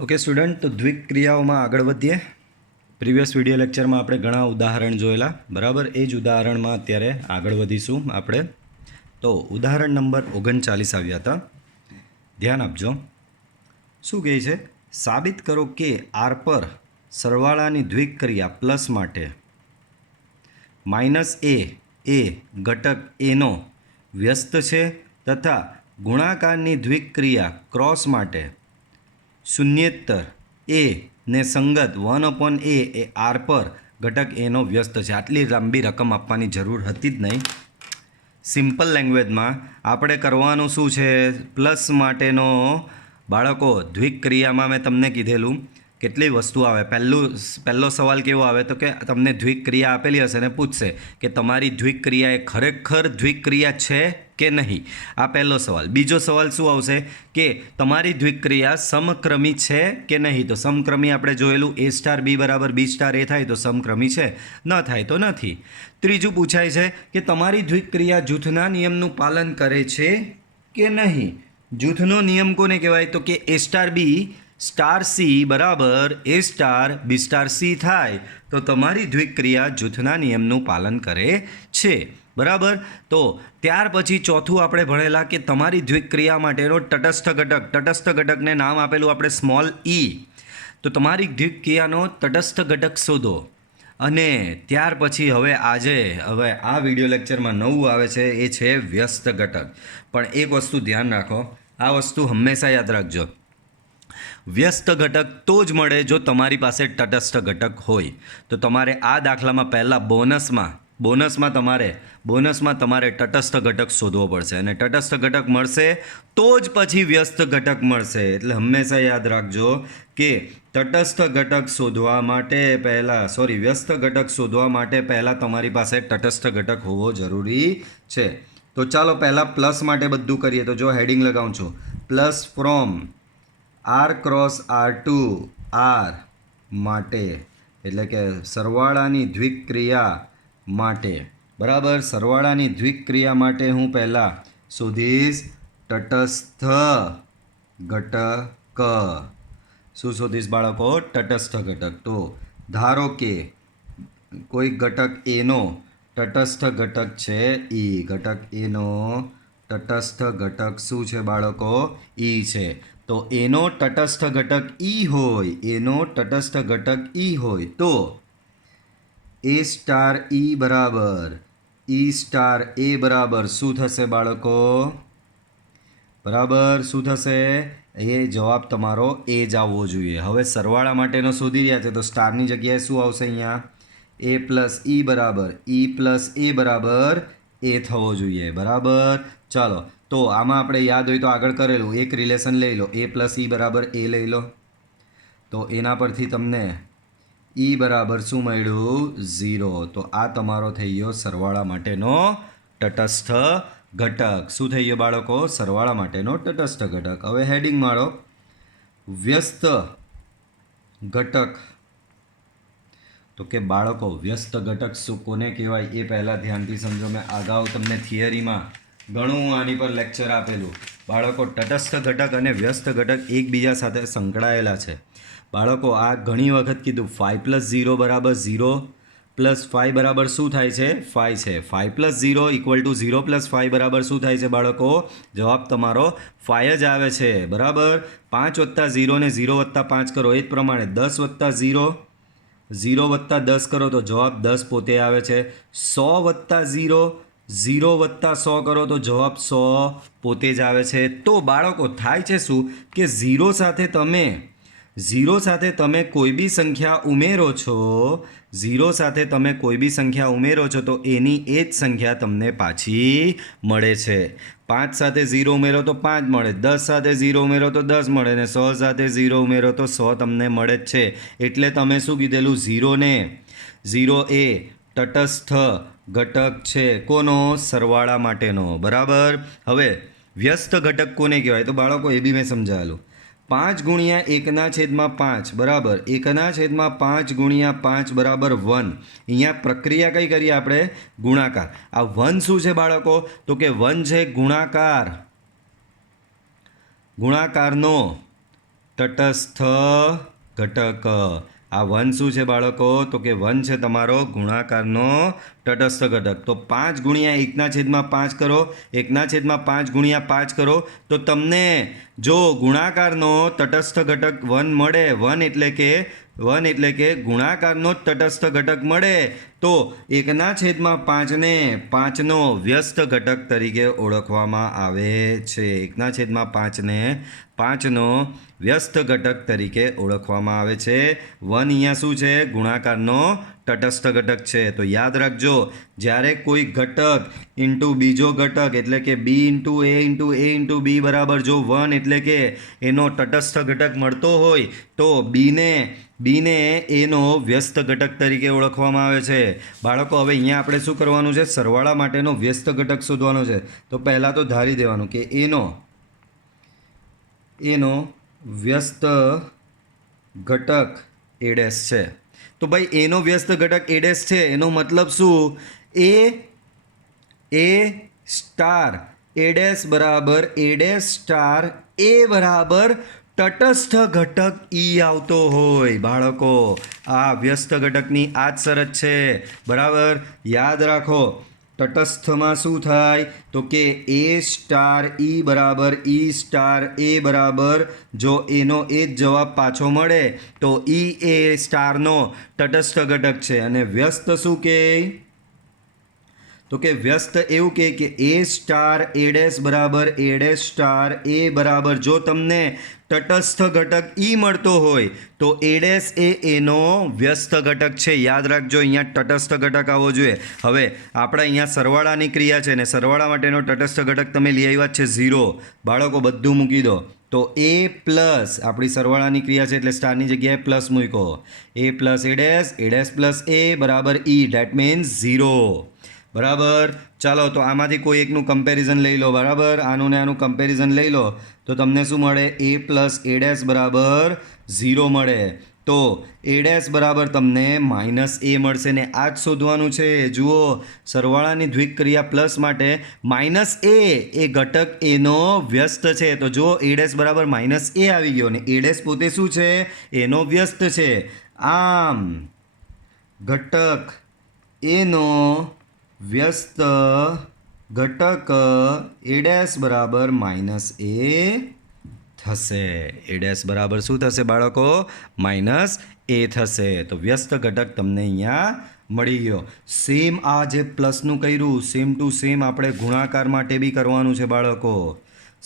Okay student, तो द्विक क्रियाओं में आगळ वधीए। प्रीवियस विडियो लेक्चर में आपणे घणा उदाहरण जोयेला, बराबर। ए ज उदाहरण में अत्यारे आगळ वधीशुं आपणे। तो उदाहरण नंबर 39 આવ્યા હતા। ध्यान आपजो। शुं कहे छे? साबित करो कि आर पर सरवाळानी द्विक क्रिया प्लस माटे माइनस ए घटक ए नो व्यस्त छे तथा गुणाकारनी द्विक क्रिया क्रॉस माटे शून्येतर ए ने संगत 1/a ए आर पर घटक ए नो व्यस्त है। आटली लांबी रकम आपवानी जरूर हती ज नहीं। सिंपल लैंग्वेज में आपणे करवानुं शुं छे? प्लस माटेनो बाळको द्विक क्रिया में मैं तमने कीधेलुं કેટલી વસ્તુ આવે। પહેલો સવાલ કેવો આવે તો કે તમને દ્વિક ક્રિયા આપેલી હશે ને પૂછશે કે તમારી દ્વિક ક્રિયા એ ખરેખર દ્વિક ક્રિયા છે કે નહીં। આ પહેલો સવાલ। બીજો સવાલ શું આવશે કે તમારી દ્વિક ક્રિયા સમક્રમી છે કે નહીં। તો સમક્રમી આપણે જોયેલું A સ્ટાર B બરાબર B સ્ટાર A થાય તો સમક્રમી છે, ન થાય તો નથી। ત્રીજું પૂછાય છે કે તમારી દ્વિક ક્રિયા જૂથના નિયમનું પાલન કરે છે કે નહીં। જૂથનો નિયમ કોને કહેવાય? તો કે A star B star c बराबर ए स्टार बी स्टार सी थाय तो तमारी द्विक क्रिया जूथना नियमनु पालन करे छे, बराबर। तो त्यार पछी चौथुं आपणे भणेला कि तमारी द्विक क्रिया माटेनो तटस्थ घटकने नाम आपेलुं आपणे स्मॉल ई। तो तमारी द्विक क्रियानो तटस्थ घटक शोधो। अने त्यार पछी हवे आ विडियो लेक्चर में नवुं आवे छे ए छे व्यस्त घटक। पण एक वस्तु ध्यान राखो, आ वस्तु हमेशा याद राखजो। व्यस्त घटक तो ज मळे जो तमारी पासे तटस्थ घटक होय। तो तमारे आ दाखला में पहला बोनस में तमारे तटस्थ घटक शोधवो पड़शे अने तटस्थ घटक मळशे तो ज पछी व्यस्त घटक मळशे। एटले हमेशा याद राखजो कि तटस्थ घटक शोधवा माटे व्यस्त घटक शोधवा माटे पहला तमारी पासे तटस्थ घटक होवो जरूरी छे। तो चालो पहला प्लस माटे बधुं करीए। तो जो हेडिंग लगावुं छुं, plus from R cross R2 R माटे एटले के सरवाळानी द्विक क्रिया माटे, बराबर। सरवाळानी द्विक क्रिया माटे हूँ पहला शोधीश तटस्थ घटक। शुं शोधीश बाळको? तटस्थ घटक। तो धारो के कोई घटक ए नो तटस्थ घटक छे ई। घटक ए नो तटस्थ घटक शुं छे बाळको? ई छे। तो एनो तटस्थ घटक ई होय तो ए स्टार ई बराबर ई स्टार ए बराबर शुं थशे बाळको? बराबर शुं थशे? ए जवाब तमारो ए ज आववो जोईए। हवे सरवाळा माटेनो शोधी रह्या छे तो स्टारनी जग्याए शुं आवशे? अहींया ए प्लस ई बराबर ई प्लस ए बराबर ए थवो जोईए, बराबर। चलो तो आमां आपणे याद होय तो आगळ करेलुं एक रिलेशन लई लो, ए प्लस ई बराबर ए लई लो। तो एना परथी तमने ई बराबर शुं मळ्युं? 0। तो आ तमारो थई गयो सरवाळा माटेनो तटस्थ घटक। शुं थई गयो बाळको? सरवाळा माटेनो तटस्थ घटक। हवे हेडिंग मारो व्यस्त घटक। तो के बाळको व्यस्त घटक शुं कोने कहेवाय ए पहला ध्यानथी समजो। मैं अगाऊ तमने थियरी में घणुं आनी पर लेक्चर आपेलुं। बाळको तटस्थ घटक अने व्यस्त घटक एकबीजा साथे संकळायेला छे। बाळको आ घणी वखत कीधुं 5 + 0 बराबर 0 + 5 बराबर शुं थाय छे? 5 छे। 5 + 0 = 0 + 5 बराबर शुं थाय छे बाळको? जवाब तमारो 5 ज आवे छे, बराबर। 5 + 0 ने 0 + 5 करो ए ज प्रमाणे 10 + 0 0 + 10 करो तो जवाब 10 पोते आवे छे। 100 + 0 0 + 100 करो तो जवाब 100 पोते ज आवे छे। तो बाळको थाय छे शुं के 0 साथे तमे कोई बी संख्या उमेरो छो, 0 साथे तमे कोई बी संख्या उमेरो छो तो एनी ए ज संख्या तमने पाछी मळे छे। 5 साथे 0 उमेरो तो 5 मळे, 10 साथे 0 उमेरो तो 10 मळे ने 100 साथे 0 उमेरो तो 100 तमने मळे ज छे। एटले तमे शुं कीधेलुं? 0 ए तटस्थ घटक छे। कोनो? सरवाळा माटेनो, बराबर। हवे व्यस्त घटक कोने कहेवाय? तो बाळको ए बी मैं समजावेलुं। 5 × 1/5 बराबर 1/5 × 5 बराबर 1। अहींया प्रक्रिया कई करीए आपणे? गुणाकार। आ 1 शुं छे बाळको? तो के 1 छे गुणाकारनो તટસ્થ ઘટક. આ વન શું છે બાળકો? તો કે વન છે તમારો ગુણાકારનો તટસ્થ ઘટક. તો 5 ગુણ્યા 1/5 કરો, 1/5 ગુણ્યા 5 કરો તો તમને જો ગુણાકારનો તટસ્થ ઘટક વન મળે. વન એટલે કે ગુણાકારનો તટસ્થ ઘટક મળે તો 1/5 ને 5નો વ્યસ્ત ઘટક તરીકે ઓળખવામાં આવે છે. 1/5 ને 5નો વ્યસ્ત ઘટક તરીકે ઓળખવામાં આવે છે. વન અહીંયા શું છે? ગુણાકારનો તટસ્થ ઘટક છે. તો યાદ રાખજો, જ્યારે કોઈ ઘટક ઇન્ટુ બીજો ઘટક એટલે કે બી ઇન્ટુ એ બી બરાબર જો 1 એટલે કે એનો તટસ્થ ઘટક મળતો હોય તો બીને એનો વ્યસ્ત ઘટક તરીકે ઓળખવામાં આવે છે. બાળકો હવે અહીંયા આપણે શું કરવાનું છે? સરવાળા માટેનો વ્યસ્ત ઘટક શોધવાનો છે. તો પહેલાં તો ધારી દેવાનું કે એનો વ્યસ્ત ઘટક એ ડેશ છે. તો ભાઈ એનો વ્યસ્ત ઘટક એ ડેશ છે એનો મતલબ શું? એ સ્ટાર એ ડેશ બરાબર એ ડેશ સ્ટાર એ બરાબર તટસ્થ ઘટક ઈ આવતો હોય. બાળકો આ વ્યસ્ત ઘટકની આ જ શરત છે. બરાબર યાદ રાખો. તટસ્થમાં શું થાય? તો કે એ સ્ટાર ઈ બરાબર ઈ સ્ટાર એ બરાબર જો એનો એ જ જવાબ પાછો મળે તો ઈ એ સ્ટારનો તટસ્થ ઘટક છે. અને વ્યસ્ત શું કહે? તો કે વ્યસ્ત એવું કહે કે એ સ્ટાર એ ડેશ બરાબર એ ડેશ સ્ટાર એ બરાબર જો તમને તટસ્થ ઘટક ઈ મળતો હોય તો એ ડેશ એ એનો વ્યસ્ત ઘટક છે. યાદ રાખજો, અહીંયા તટસ્થ ઘટક આવવો જોઈએ. હવે આપણે અહીંયા સરવાળાની ક્રિયા છે ને સરવાળા માટેનો તટસ્થ ઘટક તમે લઈ આવ્યા છે 0. બાળકો બધું મૂકી દો. તો એ પ્લસ આપણી સરવાળાની ક્રિયા છે એટલે સ્ટારની જગ્યાએ પ્લસ મૂકો. એ પ્લસ એ ડેશ પ્લસ એ બરાબર ઈ ધેટ મીન્સ 0. બરાબર. ચાલો તો આમાંથી કોઈ એકનું કમ્પેરિઝન લઈ લો. બરાબર આનું ને આનું કમ્પેરિઝન લઈ લો તો તમને શું મળે? એ પ્લસ એ ડેશ બરાબર 0 મળે. તો એ ડેશ બરાબર તમને માઇનસ એ મળશે ને આ જ શોધવાનું છે. જુઓ સરવાળાની દ્વિક ક્રિયા પ્લસ માટે માઇનસ એ ઘટક એનો વ્યસ્ત છે. તો જુઓ એ ડેશ બરાબર માઇનસ એ આવી ગયો ને એ ડેશ પોતે શું છે? એનો વ્યસ્ત છે. આમ ઘટક એનો વ્યસ્ત ઘટક એ ડેશ બરાબર માઇનસ એ થશે. એ ડેશ બરાબર શું થશે બાળકો? માઇનસ એ થશે. તો વ્યસ્ત ઘટક તમને અહીંયા મળી ગયો. સેમ આ જે પ્લસનું કર્યું સેમ ટુ સેમ આપણે ગુણાકાર માટે બી કરવાનું છે બાળકો.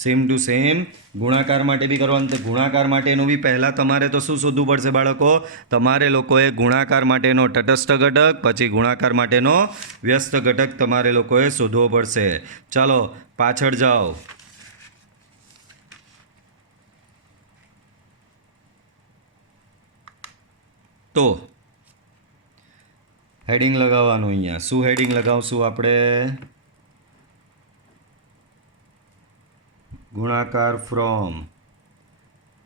સેમ ટુ સેમ ગુણાકાર માટે બી કરવાનું. તો ગુણાકાર માટેનું બી પહેલાં તમારે તો શું શોધવું પડશે બાળકો? તમારે લોકોએ ગુણાકાર માટેનો તટસ્થ ઘટક પછી ગુણાકાર માટેનો વ્યસ્ત ઘટક તમારે લોકોએ શોધવો પડશે. ચાલો પાછળ જાઓ. તો હેડિંગ લગાવવાનું. અહીંયા શું હેડિંગ લગાવશું આપણે? ગુણાકાર from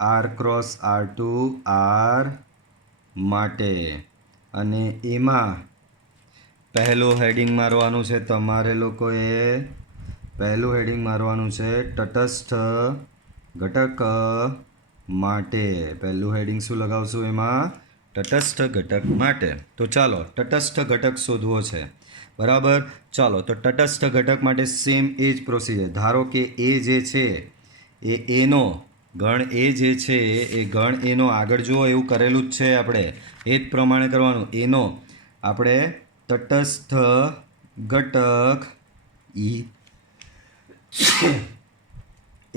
R cross R to R માટે. અને એમાં પહેલું હેડિંગ મારવાનું છે તમારે લોકોએ. પહેલું હેડિંગ મારવાનું છે તટસ્થ ઘટક માટે. પહેલું હેડિંગ શું લગાવશું એમાં? તટસ્થ ઘટક માટે. તો ચાલો તટસ્થ ઘટક શોધવો છે. બરાબર. ચાલો તો તટસ્થ ઘટક માટે સેમ એ જ પ્રોસિજર. ધારો કે એ જે છે એનો ગણ એ જે છે એ ગણ એનો આગળ જુઓ એવું કરેલું જ છે આપણે. એ જ પ્રમાણે કરવાનું. એનો આપણે તટસ્થ ઘટક ઈ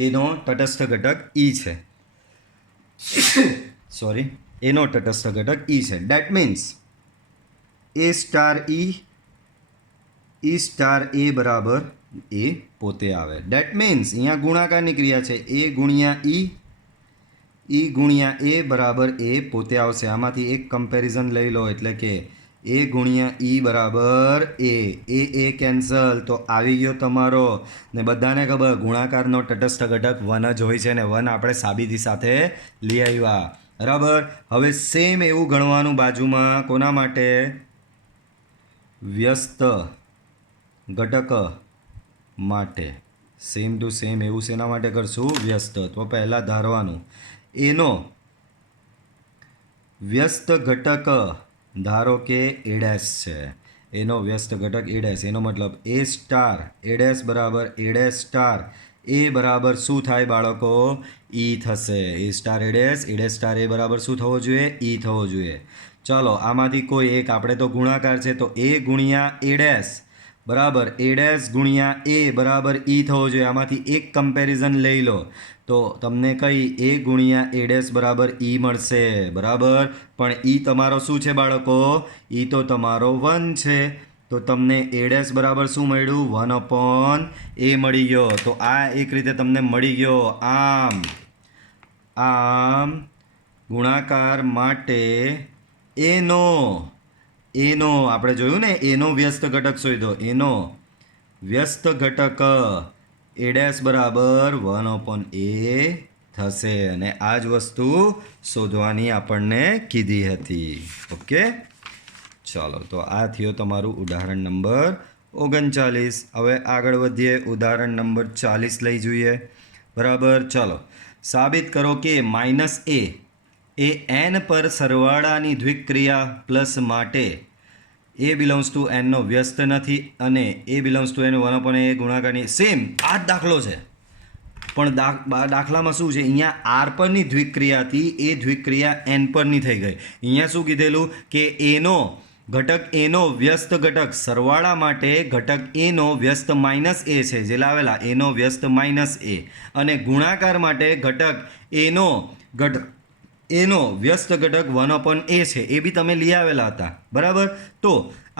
એનો તટસ્થ ઘટક ઈ છે. સોરી એનો તટસ્થ ઘટક ઈ છે. ડેટ મીન્સ એ સ્ટાર ઈ સ્ટાર એ બરાબર એ પોતે આવે. ડેટ મીન્સ અહીંયા ગુણાકારની ક્રિયા છે. એ ગુણ્યા ઈ ગુણ્યા એ બરાબર એ પોતે આવશે. આમાંથી એક કમ્પેરિઝન લઈ લો એટલે કે એ ગુણ્યા ઈ બરાબર એ કેન્સલ. તો આવી ગયો તમારો. ને બધાને ખબર ગુણાકારનો તટસ્થ ઘટક 1 જ હોય છે ને 1 આપણે સાબિતી સાથે લઈ આવ્યા. બરાબર. હવે સેમ એવું ગણવાનું બાજુમાં કોના માટે? વ્યસ્ત ઘટક માટે. સેમ ટુ સેમ એવું શેના માટે કરશું? વ્યસ્ત. તો પહેલાં ધારવાનું એનો વ્યસ્ત ઘટક ધારો કે એ ડેશ છે, એનો વ્યસ્ત ઘટક એ ડેશ, એનો મતલબ એ સ્ટાર એ ડેશ બરાબર એ ડેશ સ્ટાર એ બરાબર શું થાય બાળકો? ઈ થશે. એ સ્ટાર એ ડેશ સ્ટાર એ બરાબર શું થવો જોઈએ? ઈ થવો જોઈએ. ચલો આમાંથી કોઈ એક, આપણે તો ગુણાકાર છે તો એ ગુણ્યા એ ડેશ બરાબર એ ડેશ ગુણ્યા એ બરાબર ઈ થવો જોઈએ. આમાંથી એક કમ્પેરિઝન લઈ લો તો તમને કઈ એ ગુણ્યા એ ડેશ બરાબર ઈ મળશે બરાબર. પણ ઈ તમારો શું છે બાળકો? ઈ તો તમારો 1 છે. તો તમને એ ડેશ બરાબર શું મળ્યું? 1/a મળી ગયો. તો આ એક રીતે તમને મળી ગયો. આમ ગુણાકાર માટે એનો આપણે જોયું ને, એનો વ્યસ્ત ઘટક શોધ્યો. એનો વ્યસ્ત ઘટક એ ડેશ બરાબર 1/a થશે. અને આ જ વસ્તુ શોધવાની આપણને કીધી હતી. ઓકે, ચાલો તો આ થયો તમારું ઉદાહરણ નંબર 39. હવે આગળ વધીએ, ઉદાહરણ નંબર 40 લઈ જોઈએ બરાબર. ચાલો, સાબિત કરો કે -a એ n પર સરવાળાની દ્વિક્રિયા પ્લસ માટે એ બિલોંગ્સ ટુ એનનો વ્યસ્ત નથી અને એ બિલોંગ્સ ટુ એન 1/a ગુણાકારની સેમ આ જ દાખલો છે. પણ દાખલામાં શું છે? અહીંયા આર પરની દ્વિક્રિયાથી એ દ્વિક્રિયા એન પરની થઈ ગઈ. અહીંયા શું કીધેલું કે એનો ઘટક એનો વ્યસ્ત ઘટક સરવાળા માટે ઘટક એનો વ્યસ્ત માઇનસ એ છે જે લાવેલા, એનો વ્યસ્ત માઇનસ એ, અને ગુણાકાર માટે ઘટક એનો વ્યસ્ત ઘટક 1/a છે એ બી તમે લઈ આવેલા હતા બરાબર. તો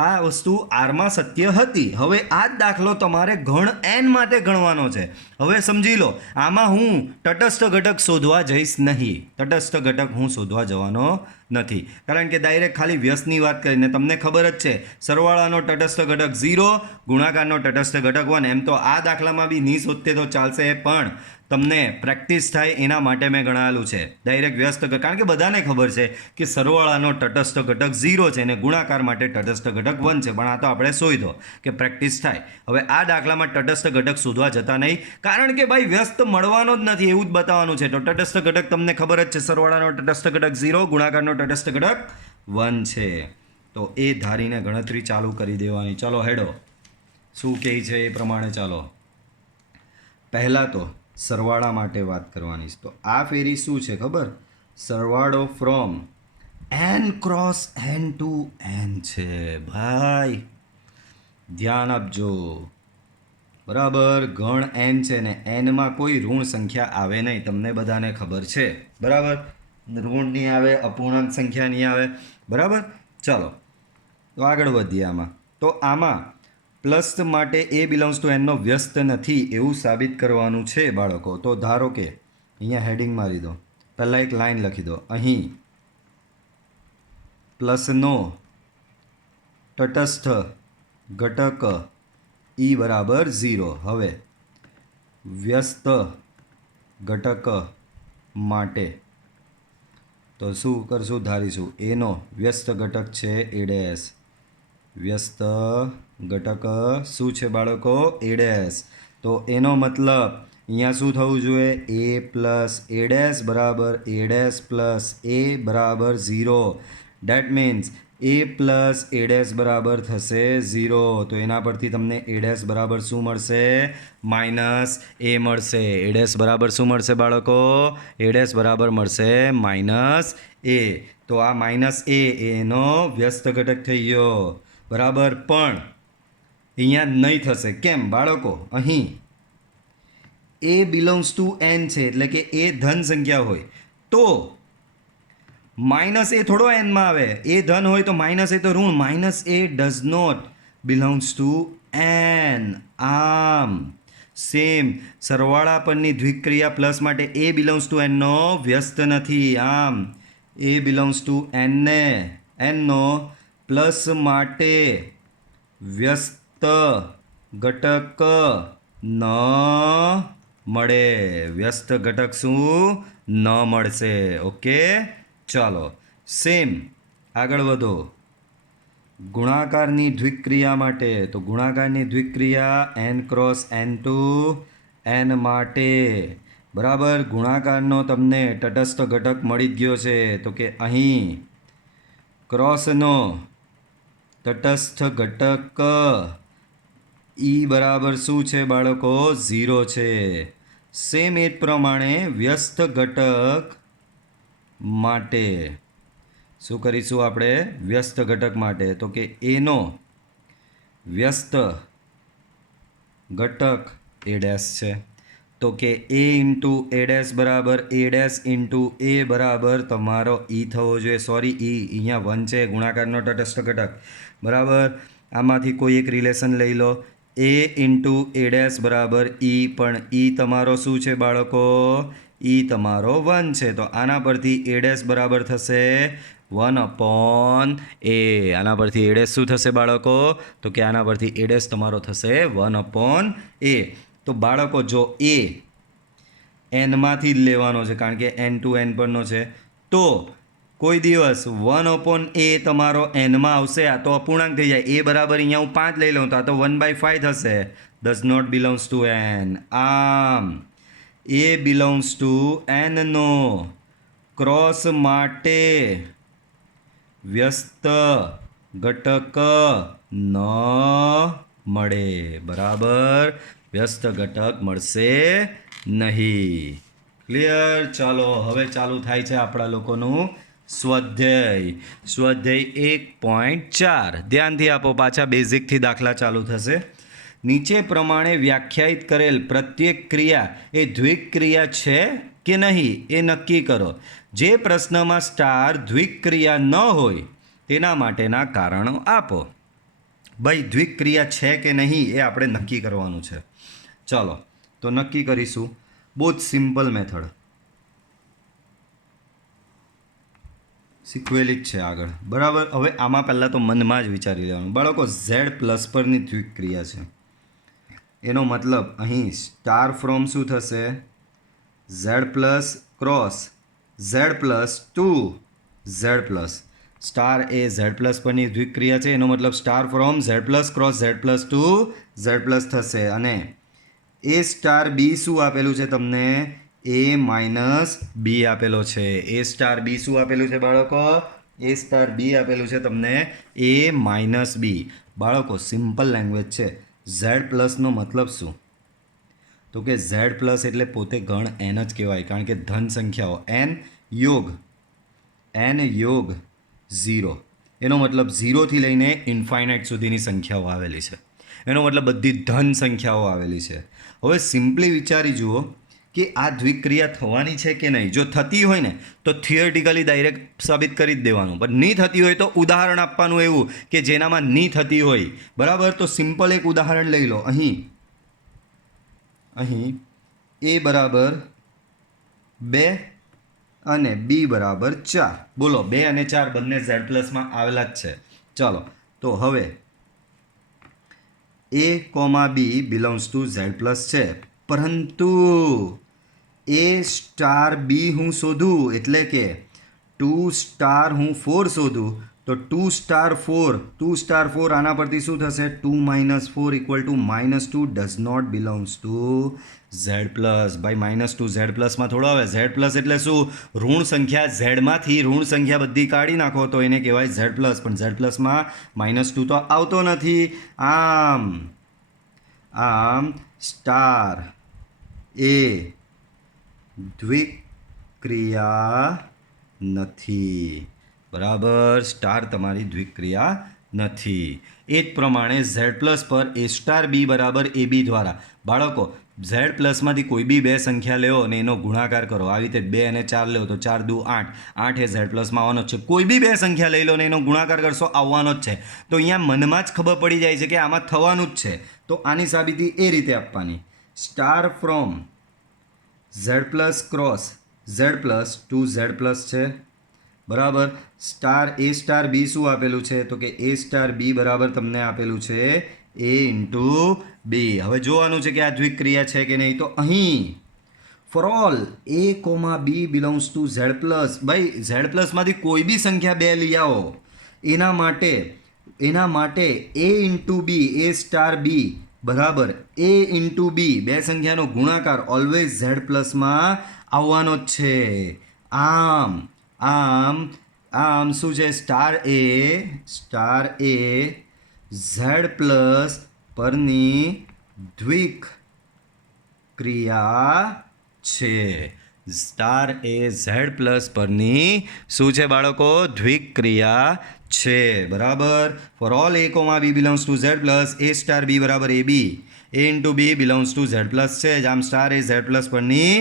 આ વસ્તુ આરમાં સત્ય હતી. હવે આ જ દાખલો તમારે ગણ n માટે ગણવાનો છે. હવે સમજી લો, આમાં હું તટસ્થ ઘટક શોધવા જઈશ નહીં. તટસ્થ ઘટક હું શોધવા જવાનો નથી, કારણ કે ડાયરેક્ટ ખાલી વ્યસ્તની વાત કરીને તમને ખબર જ છે સરવાળાનો તટસ્થ ઘટક 0, ગુણાકારનો તટસ્થ ઘટક 1. એમ તો આ દાખલામાં બી નહીં શોધતે તો ચાલશે, પણ તમને પ્રેક્ટિસ થાય એના માટે મેં ગણાવેલું છે. ડાયરેક્ટ વ્યસ્ત કારણ કે બધાને ખબર છે કે સરવાળાનો તટસ્થ ઘટક 0 છે અને ગુણાકાર માટે તટસ્થ ઘટક 1 છે, પણ આ તો આપણે શોધો કે પ્રેક્ટિસ થાય. હવે આ દાખલામાં તટસ્થ ઘટક શોધવા જતા નહીં, કારણ કે ભાઈ વ્યસ્ત મળવાનો જ નથી એવું જ બતાવવાનું છે. તો તટસ્થ ઘટક તમને ખબર જ છે, સરવાળાનો તટસ્થ ઘટક 0, ગુણાકારનો તટસ્થ ઘટક 1 છે. તો એ ધારીને ગણતરી ચાલુ કરી દેવાની. ચલો હેડો, શું કહે છે એ પ્રમાણે ચાલો. પહેલાં તો સરવાળા માટે વાત કરવાની છે. તો આ ફેરી શું છે ખબર? સરવાળો from n cross n to n છે ભાઈ, ધ્યાન આપજો બરાબર. ગણ n છે ને એનમાં કોઈ ઋણ સંખ્યા આવે નહીં, તમને બધાને ખબર છે બરાબર. ઋણ નહીં આવે, અપૂર્ણાંક સંખ્યા નહીં આવે બરાબર. ચાલો તો આગળ વધીએ આમાં. તો આમાં પ્લસ માટે એ બિલોંગ્સ ટુ એનનો વ્યસ્ત નથી એવું સાબિત કરવાનું છે બાળકો. તો ધારો કે અહીંયા હેડિંગ મારી દો, પહેલાં એક લાઈન લખી દો. અહીં પ્લસનો તટસ્થ ઘટક ઈ બરાબર 0. હવે વ્યસ્ત ઘટક માટે તો શું કરશું? ધારીશું એનો વ્યસ્ત ઘટક છે એ ડેશ. વ્યસ્ત ઘટક શું છે બાળકો? એ ડેશ. તો એનો મતલબ અહીંયા શું થવું જોઈએ? એ પ્લસ એ ડેશ બરાબર એ ડેશ પ્લસ એ બરાબર 0. ડેટ મીન્સ એ પ્લસ એ ડેશ બરાબર થશે 0. તો એના પરથી તમને એ ડેશ બરાબર શું મળશે? માઇનસ એ મળશે. એ ડેશ બરાબર શું મળશે બાળકો? એ ડેશ બરાબર મળશે માઇનસ એ. તો આ માઇનસ એ એનો વ્યસ્ત ઘટક થઈ ગયો બરાબર. પણ અહીંયા નહીં થશે. કેમ બાળકો? અહીં એ બિલોંગ્સ ટુ n છે, એટલે કે એ ધન સંખ્યા હોય તો માઇનસ એ થોડો એનમાં આવે. એ ધન હોય તો માઇનસ એ તો ઋણ. Minus a does not belongs to n. આમ સેમ સરવાળા પરની દ્વિક્રિયા પ્લસ માટે એ બિલોંગ્સ ટુ એનનો વ્યસ્ત નથી. આમ એ બિલોંગ્સ ટુ એનનો પ્લસ માટે વ્યસ્ત ઘટક ન મળે. વ્યસ્ત ઘટક શું? ન મળશે. ઓકે, ચાલો સેમ આગળ વધો. ગુણાકારની દ્વિક્રિયા માટે તો ગુણાકારની દ્વિક્રિયા n cross n to n માટે બરાબર. ગુણાકારનો તમને તટસ્થ ઘટક મળી જ ગયો છે. તો કે અહીં ક્રોસનો તટસ્થ ઘટક ઈ બરાબર શું છે બાળકો? 0 છે. સેમ એ જ પ્રમાણે વ્યસ્ત ઘટક માટે શું કરીશું આપણે? વ્યસ્ત ઘટક માટે તો કે એનો વ્યસ્ત ઘટક એ ડેશ છે. તો કે એ ઇન્ટુ એ ડેશ બરાબર એ ડેશ ઇન્ટુ એ બરાબર તમારો ઈ થવો જોઈએ. સોરી, અહીંયા 1 છે ગુણાકારનો તટસ્થ ઘટક. બરાબર. આમાંથી કોઈ એક રિલેશન લઈ લો. એ ઇન્ટુ એ ડેશ બરાબર ઈ, પણ ઈ તમારો શું છે બાળકો? ઈ તમારો 1 છે. તો આના પરથી એ ડેશ બરાબર થશે 1/a. આના પરથી એ ડેશ શું થશે બાળકો? તો કે આના પરથી એ ડેશ તમારો થશે 1/a. તો બાળકો જો એ એનમાંથી જ લેવાનો છે, કારણ કે n ટુ n પરનો છે. તો કોઈ દિવસ 1/a તમારો એનમાં આવશે. આ તો અપૂર્ણાંક થઈ જાય. એ બરાબર અહીંયા હું 5 લઈ લઉં તો આ તો 1/5 થશે. Does not belongs to n. આમ એ બિલોંગ્સ ટુ n નો ક્રોસ માટે વ્યસ્ત ઘટક ન મળે. બરાબર. વ્યસ્ત ઘટક મળશે નહીં. ક્લિયર? ચાલો હવે ચાલુ થાય છે આપણા લોકોનું સ્વાધ્યાય. સ્વાધ્યાય 1.4. ધ્યાનથી આપો, પાછા બેઝિકથી દાખલા ચાલુ થશે. નીચે પ્રમાણે વ્યાખ્યાયિત કરેલ પ્રત્યેક ક્રિયા એ દ્વિક ક્રિયા છે કે નહીં એ નક્કી કરો. જે પ્રશ્નમાં સ્ટાર દ્વિક ક્રિયા ન હોય તેના માટેના કારણો આપો. ભાઈ દ્વિક ક્રિયા છે કે નહીં એ આપણે નક્કી કરવાનું છે. ચાલો તો નક્કી કરીશું. બહુ જ સિમ્પલ મેથડ શીખવેલી જ છે આગળ. બરાબર. હવે આમાં પહેલાં તો મનમાં જ વિચારી લેવાનું બાળકો. ઝેડ પ્લસ પરની દ્વિક ક્રિયા છે. એનો મતલબ અહીં સ્ટાર ફ્રોમ શું થશે? Z plus cross Z plus two Z plus. Star એ ઝેડ પ્લસ પરની દ્વિક ક્રિયા છે. એનો મતલબ star from Z plus cross Z plus two Z plus થશે. અને એ સ્ટાર બી શું આપેલું છે તમને? એ માઇનસ બી આપેલો છે. એ સ્ટાર બી શું આપેલું છે બાળકો? એ સ્ટાર બી આપેલું છે તમને એ માઇનસ બી. બાળકો સિમ્પલ લેંગ્વેજ છે. ઝેડ પ્લસનો મતલબ શું? તો કે ઝેડ પ્લસ એટલે પોતે ગણ એન જ કહેવાય, કારણ કે ધન સંખ્યાઓ એન યોગ 0. એનો મતલબ 0થી લઈને ઇન્ફાઇનાઇટ સુધીની સંખ્યાઓ આવેલી છે. એનો મતલબ બધી ધન સંખ્યાઓ આવેલી છે. હવે સિમ્પલી વિચારી જુઓ કે આ દ્વિક્રિયા થવાની છે કે નહીં. જો થતી હોય ને તો થિયરિટિકલી ડાયરેક્ટ સાબિત કરી જ દેવાનું, પણ નહીં થતી હોય તો ઉદાહરણ આપવાનું એવું કે જેનામાં નહીં થતી હોય. બરાબર. તો સિમ્પલ એક ઉદાહરણ લઈ લો. અહીં એ બરાબર 2 અને બી બરાબર 4. બોલો 2 અને 4 બંને ઝેડ પ્લસમાં આવેલા જ છે. ચાલો તો હવે a comma b belongs to Z plus છે, પરંતુ એ સ્ટાર બી હું શોધું એટલે કે 2 સ્ટાર હું 4 શોધું તો 2 સ્ટાર 4 આના પરથી શું થશે? 2 - 4 = -2 does not belongs to Z plus. ભાઈ -2 ઝેડ પ્લસમાં થોડો આવે. ઝેડ પ્લસ એટલે શું? ઋણ સંખ્યા. ઝેડમાંથી ઋણ સંખ્યા બધી કાઢી નાખો તો એને કહેવાય ઝેડ પ્લસ, પણ ઝેડ પ્લસમાં -2 તો આવતો નથી. આમ સ્ટાર એ દ્વિક્રિયા નથી. બરાબર. સ્ટાર તમારી દ્વિક્રિયા નથી. એ જ પ્રમાણે ઝેડ પ્લસ પર એ સ્ટાર બી બરાબર એ બી દ્વારા બાળકો ઝેડ પ્લસમાંથી કોઈ બી 2 સંખ્યા લેવો અને એનો ગુણાકાર કરો. આવી રીતે 2 અને 4 લેવો તો 4 દુ 8. 8 એ ઝેડ પ્લસમાં આવવાનો જ છે. કોઈ બી 2 સંખ્યા લઈ લો ને એનો ગુણાકાર કરશો આવવાનો જ છે. તો અહીંયા મનમાં જ ખબર પડી જાય છે કે આમાં થવાનું જ છે. તો આની સાબિતી એ રીતે આપવાની. Star from Z plus cross Z plus two Z plus છે. બરાબર. સ્ટાર બી શું આપેલું છે? તો કે એ સ્ટાર બી બરાબર તમને આપેલું છે એ ઇન્ટુ બી. હવે જોવાનું છે કે આ દ્વિક્રિયા છે કે નહીં. તો અહીં for all a comma b belongs to Z plus. ભાઈ ઝેડ પ્લસમાંથી કોઈ બી સંખ્યા 2 લઈ આવો. એના માટે એ ઇન્ટુ બી એ સ્ટાર બી બરાબર એ ઇન્ટુ બી બે સંખ્યાનો ગુણાકાર ઓલવેઝ ઝેડ પ્લસમાં આવવાનો જ છે. આમ આમ આમ શું છે? સ્ટાર એ ઝેડ પ્લસ પરની દ્વિક ક્રિયા છે. સ્ટાર એ ઝેડ પ્લસ પરની શું છે બાળકો? દ્વિક ક્રિયા છે. બરાબર. For all a comma b belongs to Z plus a star b બરાબર a b a into b belongs to Z plus છે જ. આમ સ્ટાર એ ઝેડ પ્લસ પરની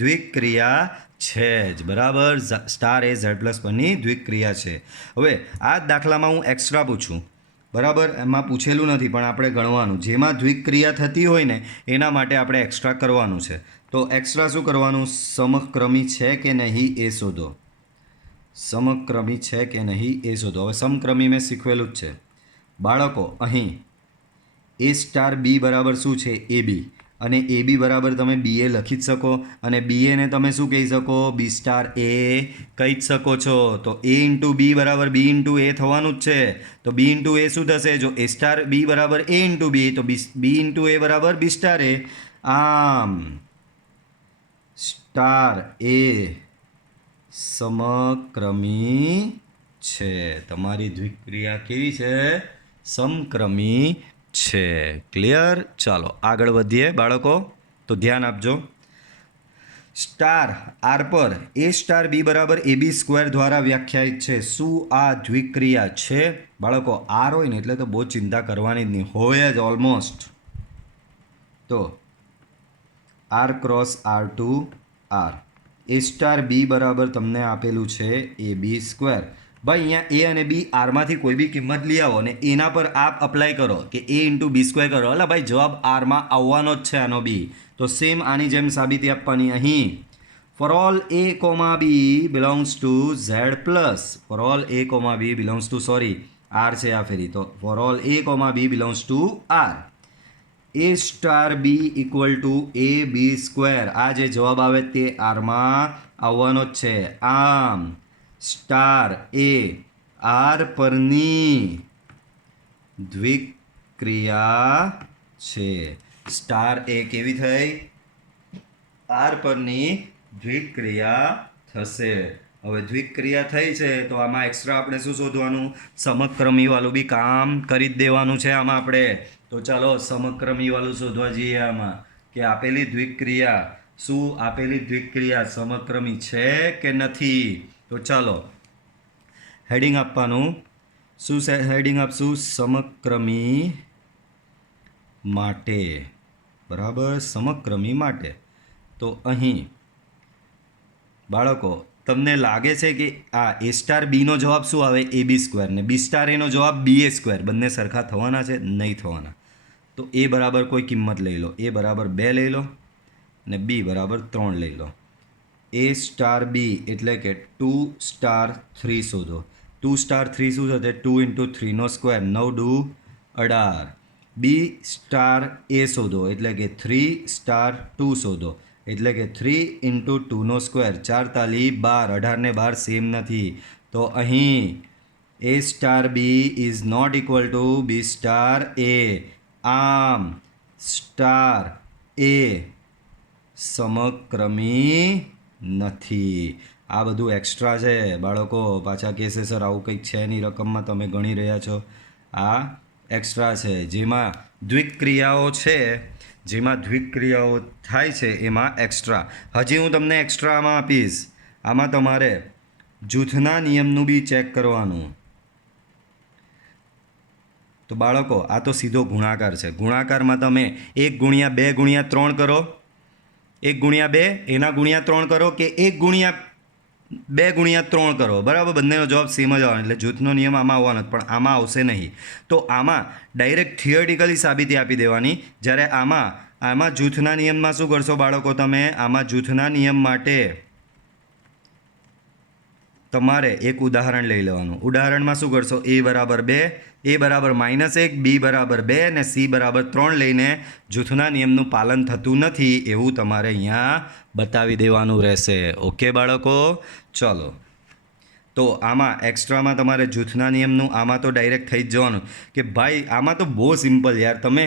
દ્વિક ક્રિયા છે જ. બરાબર. સ્ટાર એ ઝેડ પ્લસ પરની દ્વિક ક્રિયા છે. હવે આ જ દાખલામાં હું એક્સ્ટ્રા પૂછું. બરાબર. એમાં પૂછેલું નથી પણ આપણે ગણવાનું. જેમાં દ્વિક ક્રિયા થતી હોય ને એના માટે આપણે એક્સ્ટ્રા કરવાનું છે. તો એક્સ્ટ્રા શું કરવાનું? સમક્રમી છે કે નહીં એ શોધો. સમક્રમી છે કે નહીં એ શોધો. હવે સમક્રમી મેં શીખવેલું જ છે બાળકો. અહીં એ સ્ટાર બી બરાબર શું છે? એ બી. અને એ બી બરાબર તમે બી એ લખી જ શકો અને બી એને તમે શું કહી શકો? બી સ્ટાર એ કહી જ શકો છો. તો એ ઇન્ટુ બી બરાબર બી ઇન્ટુ એ થવાનું જ છે. તો બી ઇન્ટુ એ શું થશે? જો એ સ્ટાર બી બરાબર એ ઇન્ટુ બી તો બી ઇન્ટુ એ બરાબર બી સ્ટાર એ. આમ સ્ટાર એ સમક્રમી છે. તમારી દ્વિક્રિયા કેવી છે? સમક્રમી છે. ક્લિયર? ચાલો આગળ વધીએ બાળકો. તો ધ્યાન આપજો. સ્ટાર આર પર એ સ્ટાર બી બરાબર એ બી સ્ક્વેર દ્વારા વ્યાખ્યાયિત છે. શું આ દ્વિક્રિયા છે? બાળકો આર હોય ને એટલે તો બહુ ચિંતા કરવાની જ નહીં હોય જ ઓલમોસ્ટ. તો R cross R to R a star b બરાબર તમને આપેલું છે એ બી સ્ક્વેર. ભાઈ અહીંયા એ અને બી આરમાંથી કોઈ બી કિંમત લઈ આવો ને એના પર આપ અપ્લાય કરો કે એ ઇન્ટુ બી સ્ક્વેર કરો. એટલે ભાઈ જવાબ આરમાં આવવાનો જ છે આનો બી. તો સેમ આની જેમ સાબિતી આપવાની અહીં. For all a comma b belongs to Z plus. For all a comma b belongs to R છે આ ફેરી. તો for all a comma b belongs to R a star b equal to a b square. આ જે જવાબ આવે તે આરમાં આવવાનો જ છે. આમ સ્ટાર એ આર પરની દ્વિક્રિયા છે. સ્ટાર એ કેવી થઈ? આર પરની દ્વિક્રિયા થશે. હવે દ્વિક્રિયા થઈ છે તો આમાં એક્સ્ટ્રા આપણે શું શોધવાનું? સમક્રમી વાળું બી કામ કરી જ દેવાનું છે આમાં આપણે. તો ચાલો સમક્રમી વાળું શોધવા જઈએ આમાં કે આપેલી દ્વિક્રિયા શું આપેલી દ્વિક્રિયા સમક્રમી છે કે નથી. તો ચાલો હેડિંગ આપવાનું. શું હેડિંગ આપશું? સમક્રમી માટે. બરાબર. સમક્રમી માટે. તો અહીં બાળકો તમને લાગે છે કે આ એ સ્ટાર બીનો જવાબ શું આવે? એ બી સ્ક્વેર. ને બી સ્ટાર એનો જવાબ બી એ સ્ક્વેર. બંને સરખા થવાના છે? નહીં થવાના. તો એ બરાબર કોઈ કિંમત લઈ લો. એ બરાબર 2 લઈ લો ને બી બરાબર 3 લઈ લો. એ સ્ટાર બી એટલે કે 2 સ્ટાર 3 શોધો. 2 સ્ટાર 3 શું થશે? 2 ઇન્ટુ 3 સ્ક્વેર 9 દુ 18. બી સ્ટાર એ શોધો એટલે કે 3 સ્ટાર 2 શોધો એટલે કે 3 ઇન્ટુ 2 સ્ક્વેર 4 તાલી 12. 18 ને 12 સેમ નથી. તો અહીં a star b is not equal to b star a. આમ સ્ટાર એ સમક્રમી નથી. આ બધું એક્સ્ટ્રા છે બાળકો. પાછા કહેશે સર આવું કંઈક છે નહીં રકમમાં તમે ગણી રહ્યા છો. આ એક્સ્ટ્રા છે. જેમાં દ્વિક્રિયાઓ છે જેમાં દ્વિક્રિયાઓ થાય છે એમાં એક્સ્ટ્રા. હજી હું તમને એક્સ્ટ્રા આમાં આપીશ. આમાં તમારે જૂથના નિયમનું બી ચેક કરવાનું. તો બાળકો આ તો સીધો ગુણાકાર છે. ગુણાકારમાં તમે 1 ગુણ્યા 2 ગુણ્યા 3 કરો. 1 ગુણ્યા 2 એના ગુણ્યા 3 કરો કે 1 ગુણ્યા 2 ગુણ્યા 3 કરો. બરાબર. બંનેનો જવાબ સેમ જ આવવાનો. એટલે જૂથનો નિયમ આમાં આવવાનો પણ આમાં આવશે નહીં. તો આમાં ડાયરેક્ટ થિયરિટિકલી સાબિતી આપી દેવાની. જ્યારે આમાં જૂથના નિયમમાં શું કરશો બાળકો તમે? આમાં જૂથના નિયમ માટે તમારે એક ઉદાહરણ લઈ લેવાનું. ઉદાહરણમાં શું કરશો? એ બરાબર 2 એ બરાબર -1 બી બરાબર 2 અને સી બરાબર 3 લઈને જૂથના નિયમનું પાલન થતું નથી એવું તમારે અહીંયા બતાવી દેવાનું રહેશે. ઓકે બાળકો? ચલો તો આમાં એક્સ્ટ્રામાં તમારે જૂથના નિયમનું આમાં તો ડાયરેક્ટ થઈ જ જવાનું કે ભાઈ આમાં તો બહુ સિમ્પલ યાર. તમે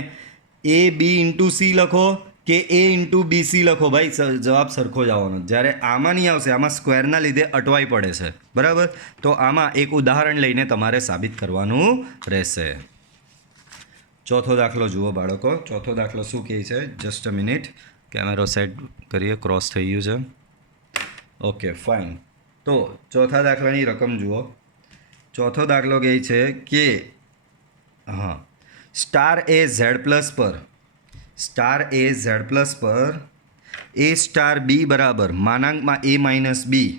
એ બી ઇન્ટુ સી લખો કે એ ઇન્ટુ બીસી લખો, ભાઈ જવાબ સરખો જ આવવાનો. જ્યારે આમાં નહીં આવશે, આમાં સ્ક્વેરના લીધે અટવાઈ પડે છે, બરાબર. તો આમાં એક ઉદાહરણ લઈને તમારે સાબિત કરવાનું રહેશે. ચોથો દાખલો જુઓ બાળકો. ચોથો દાખલો શું કહે છે? જસ્ટ અ મિનિટ, કેમેરો સેટ કરીએ. ક્રોસ થઈ ગયું છે. Okay fine. તો ચોથા દાખલાની રકમ જુઓ. ચોથો દાખલો કહે છે કે હા, સ્ટાર એ ઝેડ પ્લસ પર એ સ્ટાર બી બરાબર માનાંકમાં એ માઇનસ બી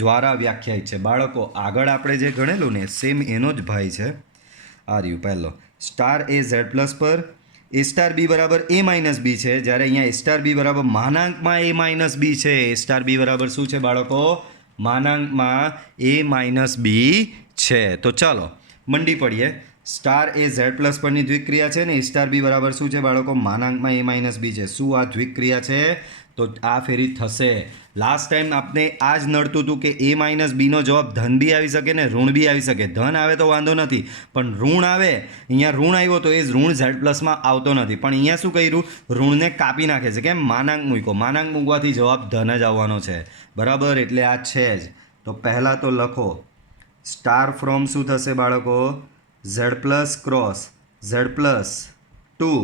દ્વારા વ્યાખ્યાયિત છે. બાળકો આગળ આપણે જે ગણેલું ને સેમ એનો જ ભાઈ છે. આ રહ્યું પહેલો. સ્ટાર એ ઝેડ પ્લસ પર એ સ્ટાર બી બરાબર એ માઇનસ બી છે, જ્યારે અહીંયા એ સ્ટાર બી બરાબર માનાંકમાં એ માઇનસ બી છે. એ સ્ટાર બી બરાબર શું છે બાળકો? માનાંકમાં એ માઇનસ બી છે. તો ચાલો મંડી પડીએ. સ્ટાર એ ઝેડ પ્લસ પરની દ્વિક્રિયા છે ને એ સ્ટાર બી બરાબર શું છે બાળકો? માનાંકમાં એ માઇનસ બી છે. શું આ દ્વિક્રિયા છે? તો આ ફેરી થશે. લાસ્ટ ટાઈમ આપણે આ જ નડતું હતું કે એ માઇનસ બીનો જવાબ ધન બી આવી શકે ને ઋણ બી આવી શકે. ધન આવે તો વાંધો નથી, પણ ઋણ આવે, અહીંયા ઋણ આવ્યો તો એ ઋણ ઝેડ પ્લસમાં આવતો નથી. પણ અહીંયા શું કર્યું? ઋણને કાપી નાખે છે. કેમ? માનાંક મૂક્યો. માનાંક મૂકવાથી જવાબ ધન જ આવવાનો છે, બરાબર. એટલે આ છે જ. તો પહેલાં તો લખો સ્ટાર ફ્રોમ શું થશે બાળકો? Z plus cross Z plus two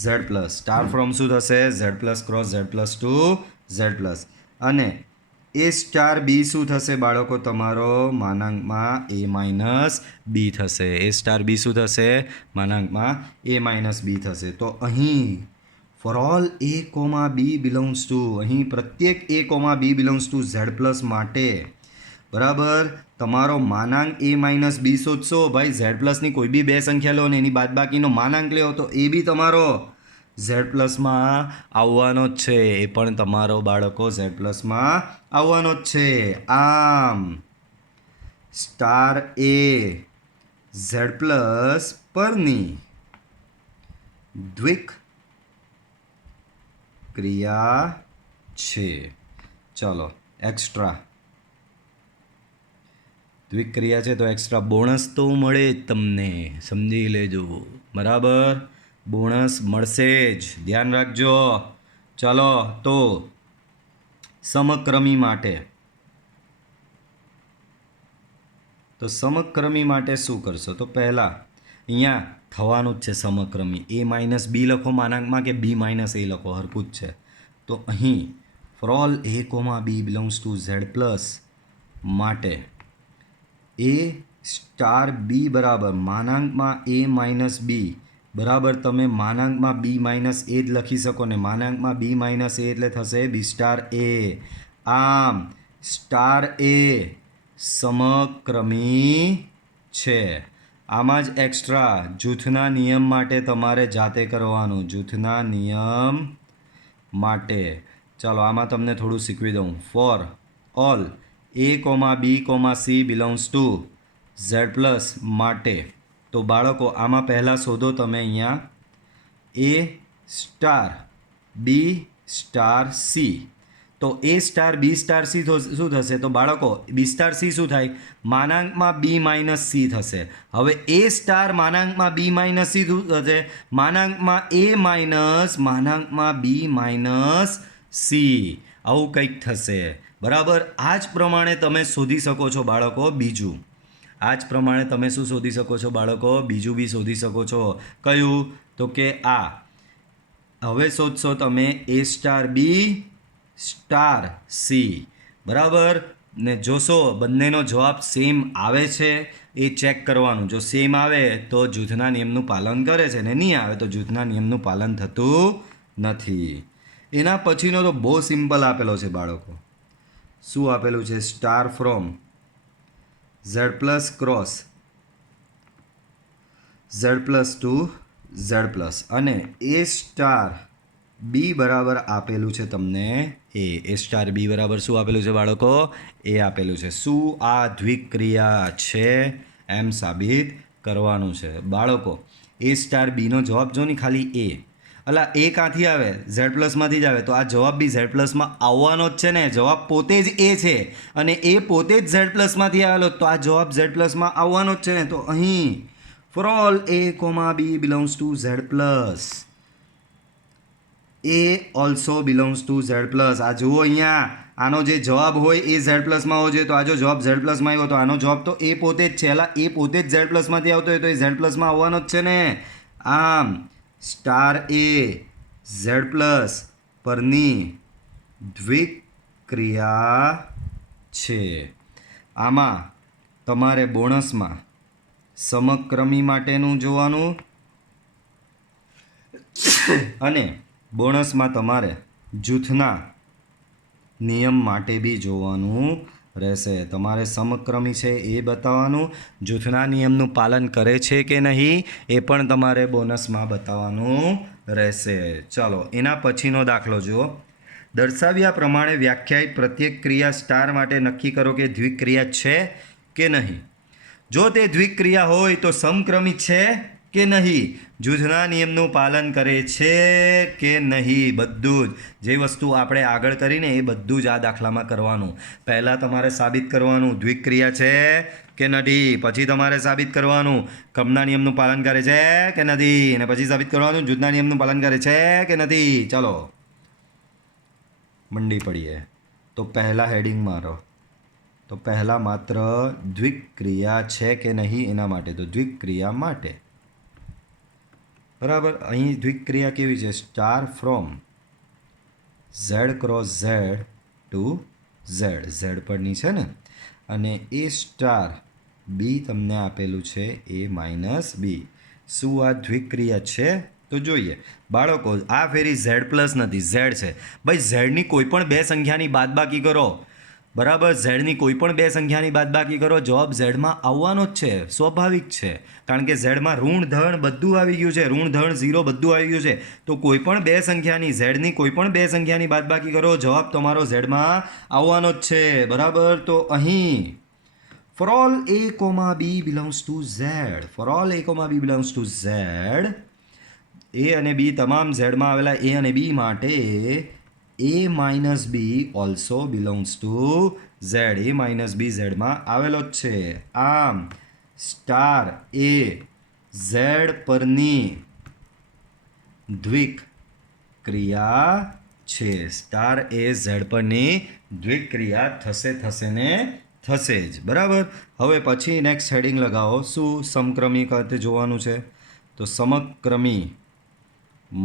Z plus. Star from શું થશે? Z plus cross Z plus two Z plus. અને એ સ્ટાર બી શું થશે બાળકો? તમારો માનાંકમાં એ માઇનસ બી થશે. એ સ્ટાર બી શું થશે? માનાંકમાં એ માઇનસ બી થશે. તો અહીં for all a comma b belongs to, અહીં પ્રત્યેક a comma b belongs to Z plus માટે બરાબર તમારો માનાંક એ માઇનસ બી શોધશો. ભાઈ ઝેડ પ્લસની કોઈ બી બે સંખ્યા લો ને એની બાદબાકીનો માનાંક લ્યો તો એ બી તમારો ઝેડ પ્લસમાં આવવાનો જ છે. એ પણ તમારો બાળકો ઝેડ પ્લસમાં આવવાનો જ છે. આમ સ્ટાર એ ઝેડ પ્લસ પરની દ્વિક ક્રિયા છે. ચલો એક્સ્ટ્રા દ્વિક્રિયા છે તો એક્સ્ટ્રા બોનસ તો મળે જ તમને, સમજી લેજો, બરાબર. બોનસ મળશે જ, ધ્યાન રાખજો. ચલો તો સમક્રમી માટે શું કરશો? તો પહેલાં અહીંયા થવાનું જ છે સમક્રમી. એ માઇનસ બી લખો માનાંકમાં કે બી માઇનસ એ લખો, હરકું જ છે. તો અહીં for all a comma b belongs to Z plus માટે એ સ્ટાર બી બરાબર માનાંકમાં એ માઇનસ બી બરાબર તમે માનાંકમાં બી માઇનસ એ જ લખી શકો ને. માનાંકમાં બી માઇનસ એ એટલે થશે બી સ્ટાર એ. આમ સ્ટાર એ સમક્રમી છે. આમાં જ એક્સ્ટ્રા જૂથના નિયમ માટે તમારે જાતે કરવાનું. જૂથના નિયમ માટે ચાલો આમાં તમને થોડું શીખવી દઉં. For all a comma b comma c belongs to Z plus માટે તો બાળકો આમાં પહેલાં શોધો તમે અહીંયા a star b star c. તો a star b star c શું થશે? તો બાળકો બી સ્ટાર સી શું થાય? માનાંકમાં બી માઇનસ સી થશે. હવે એ સ્ટાર માનાંકમાં બી માઇનસ સી શું થશે? માનાંકમાં એ માઇનસ માનાંકમાં બી માઇનસ સી. આવું કંઈક થશે, બરાબર. આ જ પ્રમાણે તમે શોધી શકો છો બાળકો બીજું. આ જ પ્રમાણે તમે શું શોધી શકો છો બાળકો? બીજું બી શોધી શકો છો. કયું? તો કે આ હવે શોધશો તમે એ સ્ટાર બી સ્ટાર સી, બરાબર. ને જોશો બંનેનો જવાબ સેમ આવે છે એ ચેક કરવાનું. જો સેમ આવે તો જૂથના નિયમનું પાલન કરે છે, ને નહીં આવે તો જૂથના નિયમનું પાલન થતું નથી. એના પછીનો તો બહુ સિમ્પલ આપેલો છે બાળકો. શું આપેલું છે? Star from Z plus cross Z plus two Z plus અને એ સ્ટાર બી બરાબર આપેલું છે તમને એ સ્ટાર બી બરાબર શું આપેલું છે બાળકો? એ આપેલું છે. શું આ દ્વિક્રિયા છે એમ સાબિત કરવાનું છે બાળકો. એ સ્ટાર બીનો જવાબ જો ને ખાલી એ અલા એ ક્યાંથી આવે? ઝેડ પ્લસમાંથી જ આવે. તો આ જવાબ બી ઝેડ પ્લસમાં આવવાનો જ છે ને. જવાબ પોતે જ એ છે અને એ પોતે જ ઝેડ પ્લસમાંથી આવેલો, તો આ જવાબ ઝેડ પ્લસમાં આવવાનો જ છે ને. તો અહીં for all a comma b belongs two z plus A also belongs to Z plus. આ જુઓ અહીંયા આનો જે જવાબ હોય એ ઝેડ પ્લસમાં હોવો જોઈએ. તો આ જો જવાબ ઝેડ પ્લસમાં આવ્યો તો આનો જવાબ તો એ પોતે જ છે. એલા એ પોતે જ ઝેડ પ્લસમાંથી આવતો હોય તો એ ઝેડ પ્લસમાં આવવાનો જ છે ને. આમ સ્ટાર એ ઝેડ પ્લસ પરની દ્વિક્રિયા છે. આમાં તમારે બોનસમાં સમક્રમી માટેનું જોવાનું અને બોનસમાં તમારે જૂથના નિયમ માટે બી જોવાનું રહેશે. તમારે સમક્રમી છે એ બતાવવાનું, જૂથના નિયમનું પાલન કરે છે કે નહીં એ પણ તમારે બોનસમાં બતાવવાનું રહેશે. ચાલો એના પછીનો દાખલો જુઓ. દર્શાવ્યા પ્રમાણે વ્યાખ્યાયિત પ્રત્યેક ક્રિયા સ્ટાર માટે નક્કી કરો કે દ્વિક્રિયા છે કે નહીં. જો તે દ્વિક્રિયા હોય તો સમક્રમી છે કે નહીં, જૂથના નિયમનું પાલન કરે છે કે નહીં, બધું જ જે વસ્તુ આપણે આગળ કરીને એ બધું જ આ દાખલામાં કરવાનું. પહેલાં તમારે સાબિત કરવાનું દ્વિક્રિયા છે કે નથી, પછી તમારે સાબિત કરવાનું ક્રમના નિયમનું પાલન કરે છે કે નથી, અને પછી સાબિત કરવાનું જૂથના નિયમનું પાલન કરે છે કે નથી. ચાલો મંડી પડીએ. તો પહેલાં હેડિંગ મારો. તો પહેલાં માત્ર દ્વિક્રિયા છે કે નહીં એના માટે, તો દ્વિક્રિયા માટે બરાબર. અહીં દ્વિક્રિયા કેવી છે? Star from Z cross Z to Z, Z પરની છે ને, અને એ સ્ટાર બી તમને આપેલું છે એ માઇનસ બી. શું આ દ્વિક્રિયા છે? તો જોઈએ બાળકો, આ ફેરી ઝેડ પ્લસ નથી, ઝેડ છે. ભાઈ ઝેડની કોઈ પણ બે સંખ્યાની બાદબાકી કરો, બરાબર, ઝેડની કોઈ પણ બે સંખ્યાની બાદબાકી કરો, જવાબ ઝેડમાં આવવાનો જ છે, સ્વાભાવિક છે. કારણ કે ઝેડમાં ઋણ ધન બધું આવી ગયું છે, ઋણ ધન ઝીરો બધું આવી ગયું છે. તો કોઈ પણ બે સંખ્યાની, ઝેડની કોઈ પણ બે સંખ્યાની બાદબાકી કરો, જવાબ તમારો ઝેડમાં આવવાનો જ છે, બરાબર. તો અહીં for all a comma b belongs to Z, for all a comma b belongs to Z, a અને બી તમામ ઝેડમાં આવેલા એ અને બી માટે a minus b also belongs to Z, a minus b ઝેડમાં આવેલો જ છે. આમ સ્ટાર એ ઝેડ પરની દ્વિક્રિયા છે. સ્ટાર એ ઝેડ પરની દ્વિક્રિયા થશે ને થશે જ, બરાબર. હવે પછી નેક્સ્ટ હેડિંગ લગાવો. શું સમક્રમી ખાતે જોવાનું છે? તો સમક્રમી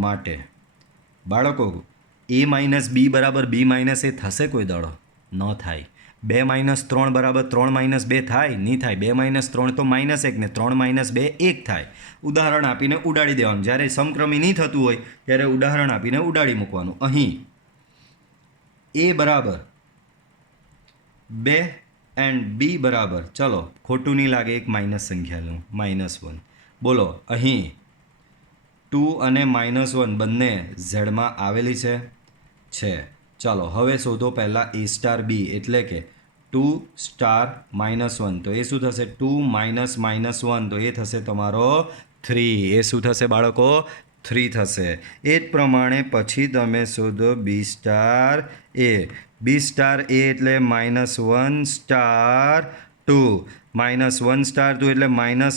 માટે બાળકો એ માઇનસ બી બરાબર બી માઇનસ એ થશે કોઈ દાડો? ન થાય. 2 - 3 બરાબર 3 - 2 થાય? નહીં થાય. 2 - 3 તો -1 ને 3 - 2 1 થાય. ઉદાહરણ આપીને ઉડાડી દેવાનું. જ્યારે સમક્રમી નહીં થતું હોય ત્યારે ઉદાહરણ આપીને ઉડાડી મૂકવાનું. અહીં એ બરાબર 2 એન્ડ બી બરાબર, ચલો ખોટું નહીં લાગે એક માઇનસ સંખ્યા લઉં, -1. બોલો અહીં 2 અને -1 બંને ઝેડમાં આવેલી છે. ચાલો હવે શોધો પહેલાં એ સ્ટાર બી, એટલે કે 2 સ્ટાર -1, તો એ શું થશે? 2 - -1, તો એ થશે તમારો 3. એ શું થશે બાળકો? 3 થશે. એ જ પ્રમાણે પછી તમે શોધો બી સ્ટાર એ. બી સ્ટાર એ એટલે -1 સ્ટાર 2, -1 સ્ટાર 2 એટલે -1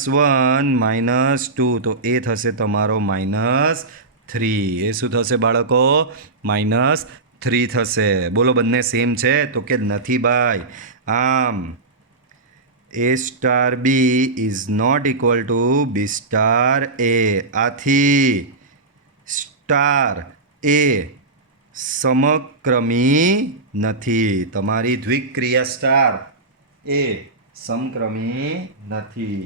- 2, તો એ થશે તમારો -3. એ શું થશે બાળકો? -3 થશે. બોલો બંને સેમ છે? તો કે નથી ભાઈ. આમ a star b is not equal to b star a. આથી સ્ટાર એ સમક્રમી નથી. તમારી દ્વિક્રિયા સ્ટાર એ સમક્રમી નથી.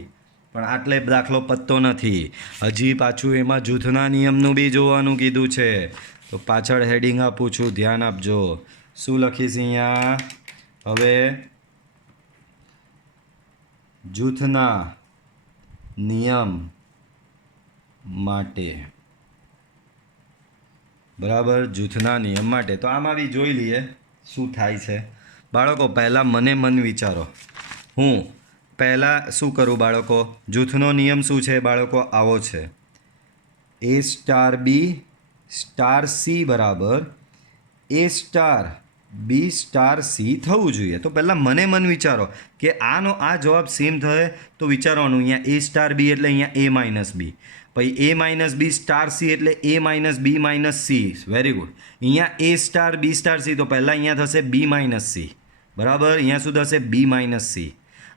પણ આટલે દાખલો પતતો નથી, હજી પાછું એમાં જૂથના નિયમનું બી જોવાનું કીધું છે. તો પાછળ હેડિંગ આપું છું, ધ્યાન આપજો. શું લખીશ અહીંયા? હવે જૂથના નિયમ માટે, બરાબર, જૂથના નિયમ માટે. તો આમાં બી જોઈ લઈએ શું થાય છે. બાળકો પહેલાં મન વિચારો. હું પહેલાં શું કરું બાળકો? જૂથનો નિયમ શું છે બાળકો? આવો છે. એ સ્ટાર બી સ્ટાર સી બરાબર એ સ્ટાર બી સ્ટાર સી થવું જોઈએ. તો પહેલાં મન વિચારો કે આનો આ જવાબ સેમ થાય તો વિચારવાનું અહીંયા એ સ્ટાર બી એટલે અહીંયા એ માઇનસ બી, પછી એ માઇનસ બી સ્ટાર સી એટલે એ માઇનસ બી માઇનસ સી. Very good. અહીંયા a star b star c તો પહેલાં અહીંયા થશે બી માઇનસ સી, બરાબર. અહીંયા શું થશે? બી માઇનસ સી.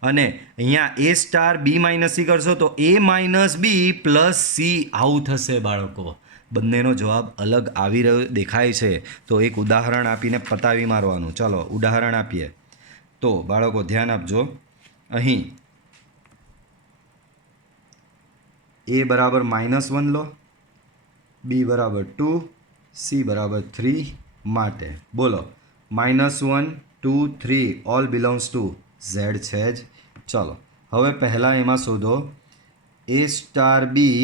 અને અહીંયા a star B minus C કરશો તો એ માઇનસ બી પ્લસ સી આવું થશે બાળકો. બંનેનો જવાબ અલગ આવી રહ્યો દેખાય છે તો એક ઉદાહરણ આપીને પતાવી મારવાનું. ચલો ઉદાહરણ આપીએ. તો બાળકો ધ્યાન આપજો. અહીં એ બરાબર -1 લો, બી બરાબર 2, સી બરાબર 3 માટે બોલો -1 2 3 ઓલ બિલોંગ્સ ટુ ઝેડ છે જ. ચલો હવે પહેલાં એમાં શોધો એ સ્ટાર બી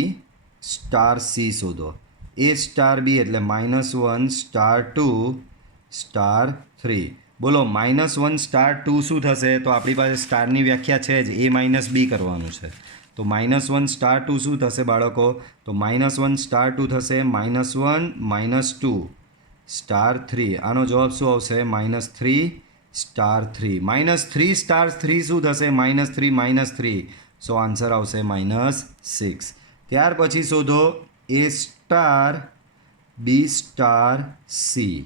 સ્ટાર સી શોધો. એ સ્ટાર બી એટલે -1 સ્ટાર 2 સ્ટાર 3. બોલો -1 સ્ટાર 2 શું થશે? તો આપણી પાસે સ્ટારની વ્યાખ્યા છે જ, એ માઇનસ બી કરવાનું છે. તો -1 સ્ટાર 2 શું થશે બાળકો? તો -1 સ્ટાર 2 થશે -1 -2 સ્ટાર 3. આનો જવાબ શું આવશે? -3 સ્ટાર 3. -3 સ્ટાર 3 શું થશે? -3 -3. સો આન્સર આવશે -6. ત્યાર પછી શોધો એ સ્ટાર બી સ્ટાર સી.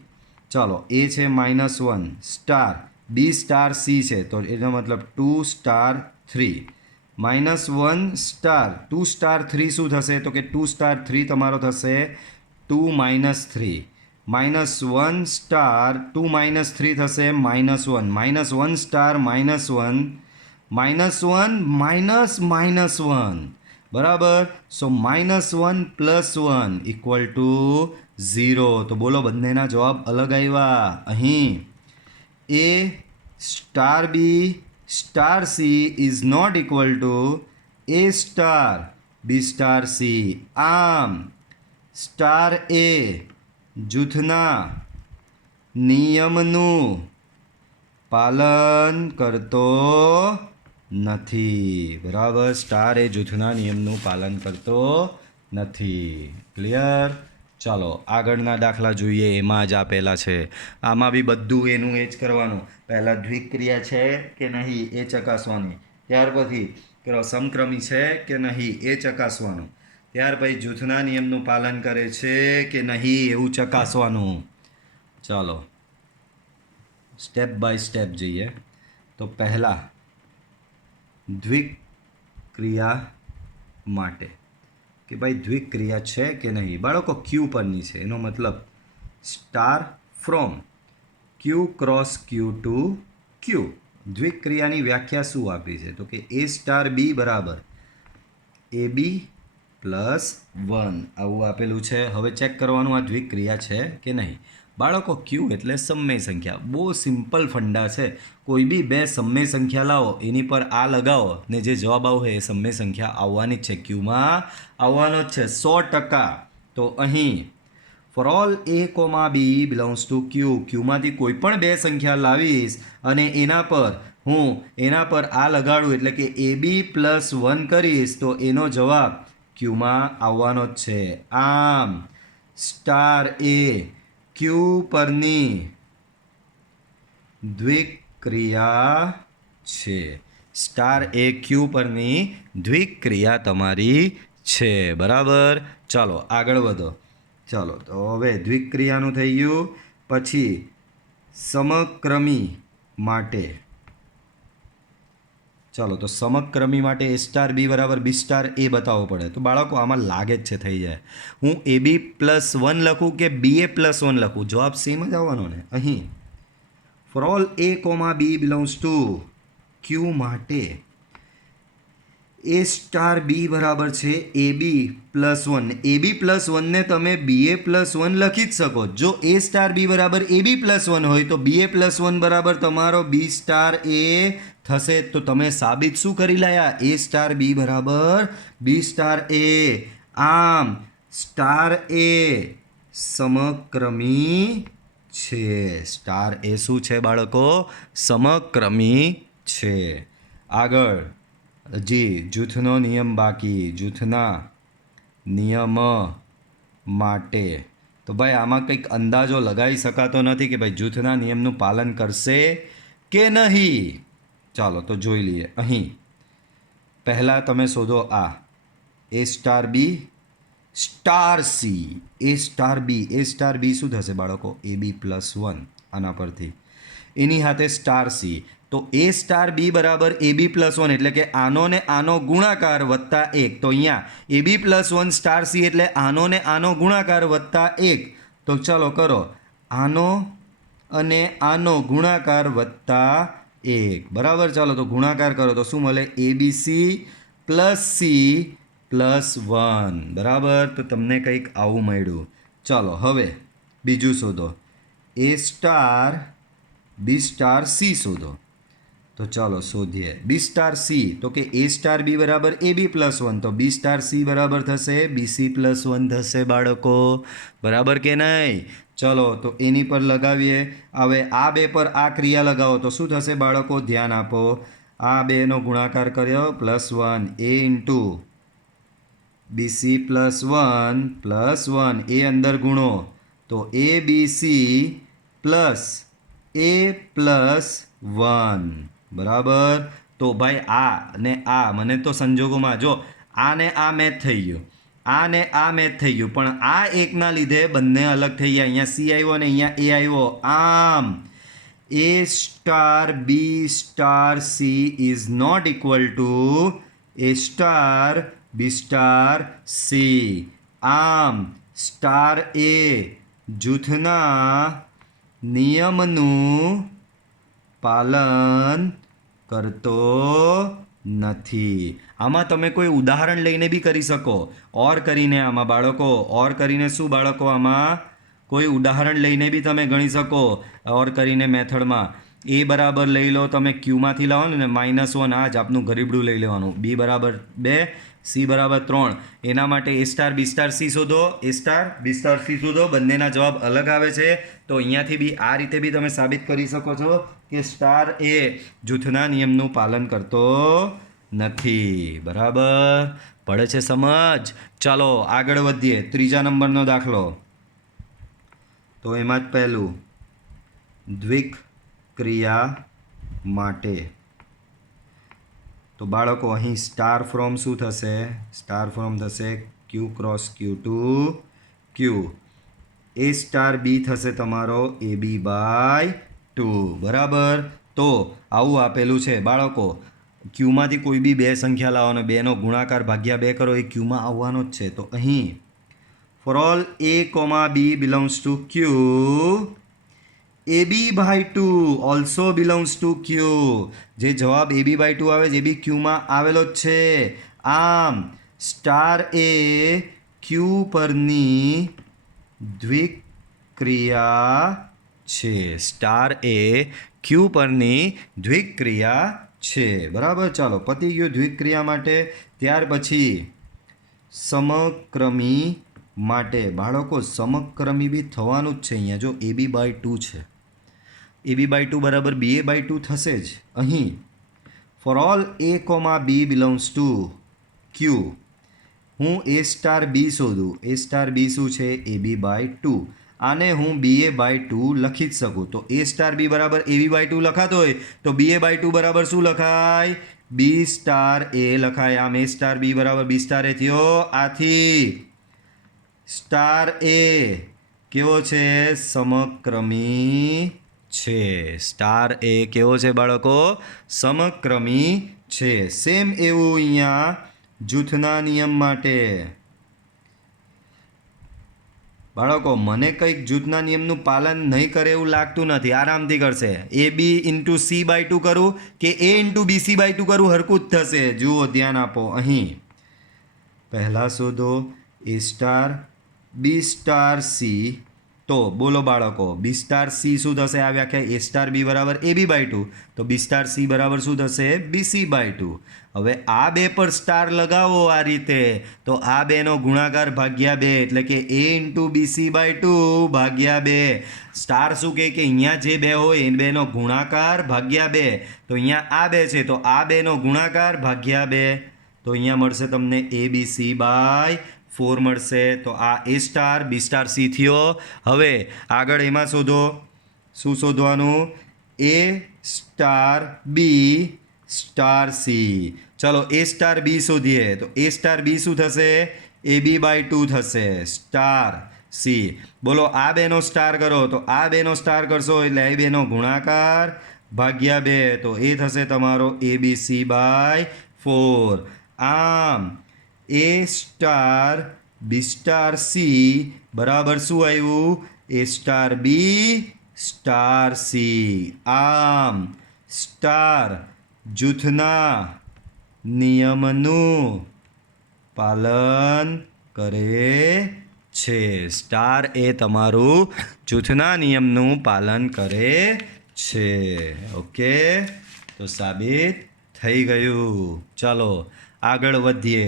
ચાલો એ છે -1 સ્ટાર બી સ્ટાર સી છે તો એનો મતલબ 2 સ્ટાર 3. -1 સ્ટાર 2 સ્ટાર 3 શું થશે? તો કે 2 સ્ટાર 3 તમારો થશે 2 -3. -1 સ્ટાર 2 -3 થશે -1. -1 સ્ટાર -1 -1 -1 બરાબર. સો -1 + 1 = 0. તો બોલો બંનેના જવાબ અલગ આવ્યા. અહીં a star b star c is not equal to a star b star c. આમ સ્ટાર એ જૂથના નિયમનું પાલન કરતો નથી. બરાબર. સ્ટાર એ જૂથના નિયમનું પાલન કરતો નથી. ક્લિયર? ચાલો આગળના દાખલા જોઈએ. એમાં જ આપેલા છે. આમાં બી બધું એનું એ જ કરવાનું. પહેલાં દ્વિક્રિયા છે કે નહીં એ ચકાસવાની, ત્યાર પછી સમક્રમી છે કે નહીં એ ચકાસવાનું, ત્યાર પછી જૂથના નિયમનું પાલન કરે છે કે નહીં એવું ચકાસવાનું. ચાલો સ્ટેપ બાય સ્ટેપ જઈએ. તો પહેલાં દ્વિક્રિયા માટે કે ભાઈ દ્વિક્રિયા છે કે નહીં. બાળકો ક્યુ પરની છે એનો મતલબ star from Q cross Q to Q. દ્વિક્રિયાની વ્યાખ્યા શું આપી છે? તો કે એ સ્ટાર બી બરાબર એ બી +1 આવું આપેલું છે. હવે ચેક કરવાનું આ દ્વિક્રિયા છે કે નહીં. બાળકો ક્યુ એટલે સમય સંખ્યા. બહુ સિમ્પલ ફંડા છે. કોઈ બી બે સમય સંખ્યા લાવો એની પર આ લગાવો ને જે જવાબ આવશે એ સમય સંખ્યા આવવાની જ છે, ક્યુમાં આવવાનો જ છે 100%. તો અહીં for all a comma b belongs to Q, ક્યુમાંથી કોઈ પણ બે સંખ્યા લાવીશ અને એના પર આ લગાડું એટલે કે એ બી +1 કરીશ તો એનો જવાબ ક્યુમાં આવવાનો જ છે. આમ સ્ટાર એ ક્યુ પરની દ્વિક્રિયા છે. સ્ટાર એ ક્યુ પરની દ્વિક્રિયા તમારી છે. બરાબર. ચાલો આગળ વધો. ચાલો તો હવે દ્વિક્રિયાનું થઈ ગયું. પછી સમક્રમી માટે. ચાલો તો સમક્રમી માટે એ સ્ટાર બી બરાબર બી સ્ટાર એ બતાવવો પડે. તો બાળકો આમાં લાગે જ છે થઈ જાય. હું એ બી +1 લખું કે બી એ +1 લખું, જવાબ સેમ જ આવવાનો ને. અહીં for all a comma b belongs to Q માટે એ સ્ટાર બી બરાબર છે એ બી +1. એ બી +1 ને તમે બી એ +1 લખી જ શકો. જો એ સ્ટાર બી બરાબર એ બી +1 હોય તો બી એ +1 બરાબર તમારો બી સ્ટાર એ થશે. તો તમે સાબિત શું કરી લાયા? એ સ્ટાર બી બરાબર બી સ્ટાર એ. આમ સ્ટાર એ સમક્રમી છે. સ્ટાર એ શું છે બાળકો? સમક્રમી છે. આગળ હજી જૂથનો નિયમ બાકી. જૂથના નિયમ માટે તો ભાઈ આમાં કંઈક અંદાજો લગાવી શકાતો નથી કે ભાઈ જૂથના નિયમનું પાલન કરશે કે નહીં. ચાલો તો જોઈ લઈએ. અહીં પહેલાં તમે શોધો આ એ સ્ટાર બી સ્ટાર સી. એ સ્ટાર બી શું થશે બાળકો? AB+1 આના પરથી એની સાથે સ્ટાર સી. તો એ સ્ટાર બી બરાબર AB+1 એટલે કે આનો ને આનો ગુણાકાર વત્તા 1. તો અહીંયા AB+1 સ્ટાર સી એટલે આનો ને આનો ગુણાકાર વત્તા 1. તો ચાલો કરો આનો અને આનો ગુણાકાર વત્તા 1 બરાબર. ચાલો તો ગુણાકાર કરો તો શું મળે? ABC + C+1 બરાબર. તો તમને કંઈક આવું મળ્યું. ચાલો હવે બીજું શોધો. એ સ્ટાર બી સ્ટાર સી શોધો. તો ચાલો શોધીએ. બી સ્ટાર સી તો કે એ સ્ટાર બી બરાબર AB+1 તો બી સ્ટાર સી બરાબર થશે BC+1 થશે બાળકો. બરાબર કે નહીં? ચલો તો એની પર લગાવીએ. હવે આ બે પર આ ક્રિયા લગાવો તો શું થશે બાળકો? ધ્યાન આપો. આ બેનો ગુણાકાર કર્યો +1 A × BC+1 એ અંદર ગુણો તો ABC + A+1 બરાબર. તો ભાઈ આ ને આ મને તો સંજોગોમાં જો આ ને આ મેચ થઈ ગયું, આ ને આ મેચ થઈ ગયું, પણ આ એકના લીધે બંને અલગ થઈ ગયા. અહીંયા સી આવ્યો અને અહીંયા એ આવ્યો. આમ a star b star c is not equal to a star b star c. આમ સ્ટાર એ જૂથના નિયમનું પાલન કરતો નથી. આમાં તમે કોઈ ઉદાહરણ લઈને બી કરી શકો. ઓર કરીને આમાં બાળકો ઓર કરીને શું બાળકો આમાં કોઈ ઉદાહરણ લઈને બી તમે ગણી શકો. ઓર કરીને મેથડમાં એ બરાબર લઈ લો તમે ક્યુમાંથી લાવો ને -1 આ જ આપનું ગરીબડું લઈ લેવાનું. બી બરાબર 2 સી બરાબર 3 એના માટે a star b star C શોધો. એ સ્ટાર બી સ્ટાર સી શોધો. બંનેના જવાબ અલગ આવે છે. તો અહીંયાથી બી આ રીતે બી તમે સાબિત કરી શકો છો કે સ્ટાર એ જૂથના નિયમનું પાલન કરતો નથી. બરાબર પડે છે સમજ? ચાલો આગળ વધીએ. ત્રીજા નંબરનો દાખલો. તો એમાં જ પહેલું દ્વિક ક્રિયા માટે. તો બાળકો અહીં સ્ટાર ફ્રોમ શું થશે? સ્ટાર ફ્રોમ થશે Q × Q to Q. A star b થશે તમારો AB/2 બરાબર. તો આવું આપેલું છે બાળકો. ક્યુમાંથી કોઈ બી બે સંખ્યા લાવો અને બેનો ગુણાકાર ભાગ્યા 2 કરો એ ક્યુમાં આવવાનો જ છે. તો અહીં for all A, B belongs to Q, AB/2 also belongs to Q. જે જવાબ AB/2 આવે છે એ બી ક્યુમાં આવેલો જ છે. આમ સ્ટાર એ ક્યુ પરની દ્વિક ક્રિયા છે. સ્ટાર એ ક્યુ પરની દ્વિક ક્રિયા છે. બરાબર. ચાલો પતી ગયું દ્વિક ક્રિયા માટે. ત્યાર પછી સમક્રમી માટે. બાળકો સમક્રમી બી થવાનું જ છે. અહીંયા જો AB/2 છે, AB/2 બરાબર BA/2 થશે જ. અહીં for all A, B belongs to Q હું A સ્ટાર બી શોધું. A સ્ટાર બી શું છે? AB/2. આને હું BA/2 લખી જ શકું. તો A સ્ટાર બી બરાબર AB/2 લખાતો હોય તો BA/2 બરાબર શું લખાય? બી સ્ટાર એ લખાય. આમ A સ્ટાર બી બરાબર બી સ્ટાર એ થયો. આથી સ્ટાર એ કેવો છે? સમક્રમી છે. સ્ટાર એ કેવો છે બાળકો? સમક્રમી છે. સેમ એવું અહીંયા જૂથના નિયમ માટે. બાળકો મને કંઈક જૂથના નિયમનું પાલન નહીં કરે એવું લાગતું નથી. આરામથી કરશે. AB × C/2 કરું કે A × BC/2 કરું હરકું જ થશે. જુઓ ધ્યાન આપો. અહીં પહેલાં શોધો A star b star c. તો બોલો બાળકો બી સ્ટાર સી શું થશે? આ વ્યાખ્યા A સ્ટાર બી બરાબર AB/2 તો બી સ્ટાર સી બરાબર શું થશે? BC/2. હવે આ બે પર સ્ટાર લગાવો આ રીતે તો આ બેનો ગુણાકાર ભાગ્યા 2 એટલે કે A × BC/2 ભાગ્યા 2. સ્ટાર શું કહે કે અહીંયા જે બે હોય એ બેનો ગુણાકાર ભાગ્યા 2. તો અહીંયા આ બે છે તો આ બેનો ગુણાકાર ભાગ્યા 2. તો અહીંયા મળશે તમને ABC/4. 4 મળશે. તો આ A star B star C થયો. હવે આગળ એમાં શોધો. શું શોધવાનું? A star B star C. ચલો A સ્ટાર B શોધીએ. તો A સ્ટાર B શું થશે? AB/2 થશે સ્ટાર C. બોલો આ બેનો સ્ટાર કરો. તો આ બેનો સ્ટાર કરશો એટલે આ બેનો ગુણાકાર ભાગ્યા 2. તો એ થશે તમારો ABC/4. આમ A star B star C બરાબર શું આવ્યું? A star B star C. આમ સ્ટાર જૂથના નિયમનું પાલન કરે છે. સ્ટાર એ તમારું જૂથના નિયમનું પાલન કરે છે. ઓકે, તો સાબિત થઈ ગયું. ચાલો આગળ વધીએ.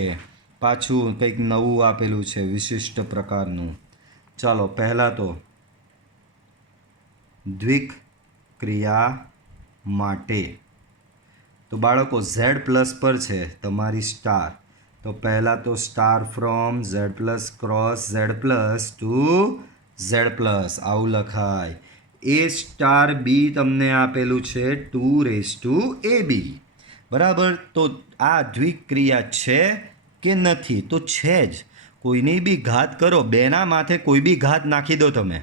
પાછું કંઈક નવું આપેલું છે વિશિષ્ટ પ્રકારનું. ચાલો પહેલાં તો દ્વિક ક્રિયા માટે તો બાળકો Z પ્લસ પર છે તમારી સ્ટાર. તો પહેલાં તો star from Z plus cross Z plus to Z plus આવું લખાય. A સ્ટાર B તમને આપેલું છે 2⁴AB. બરાબર. તો આ દ્વિક્રિયા છે કે નથી? તો છે જ. કોઈની બી ઘાત કરો, બેના માથે કોઈ બી ઘાત નાખી દો તમે.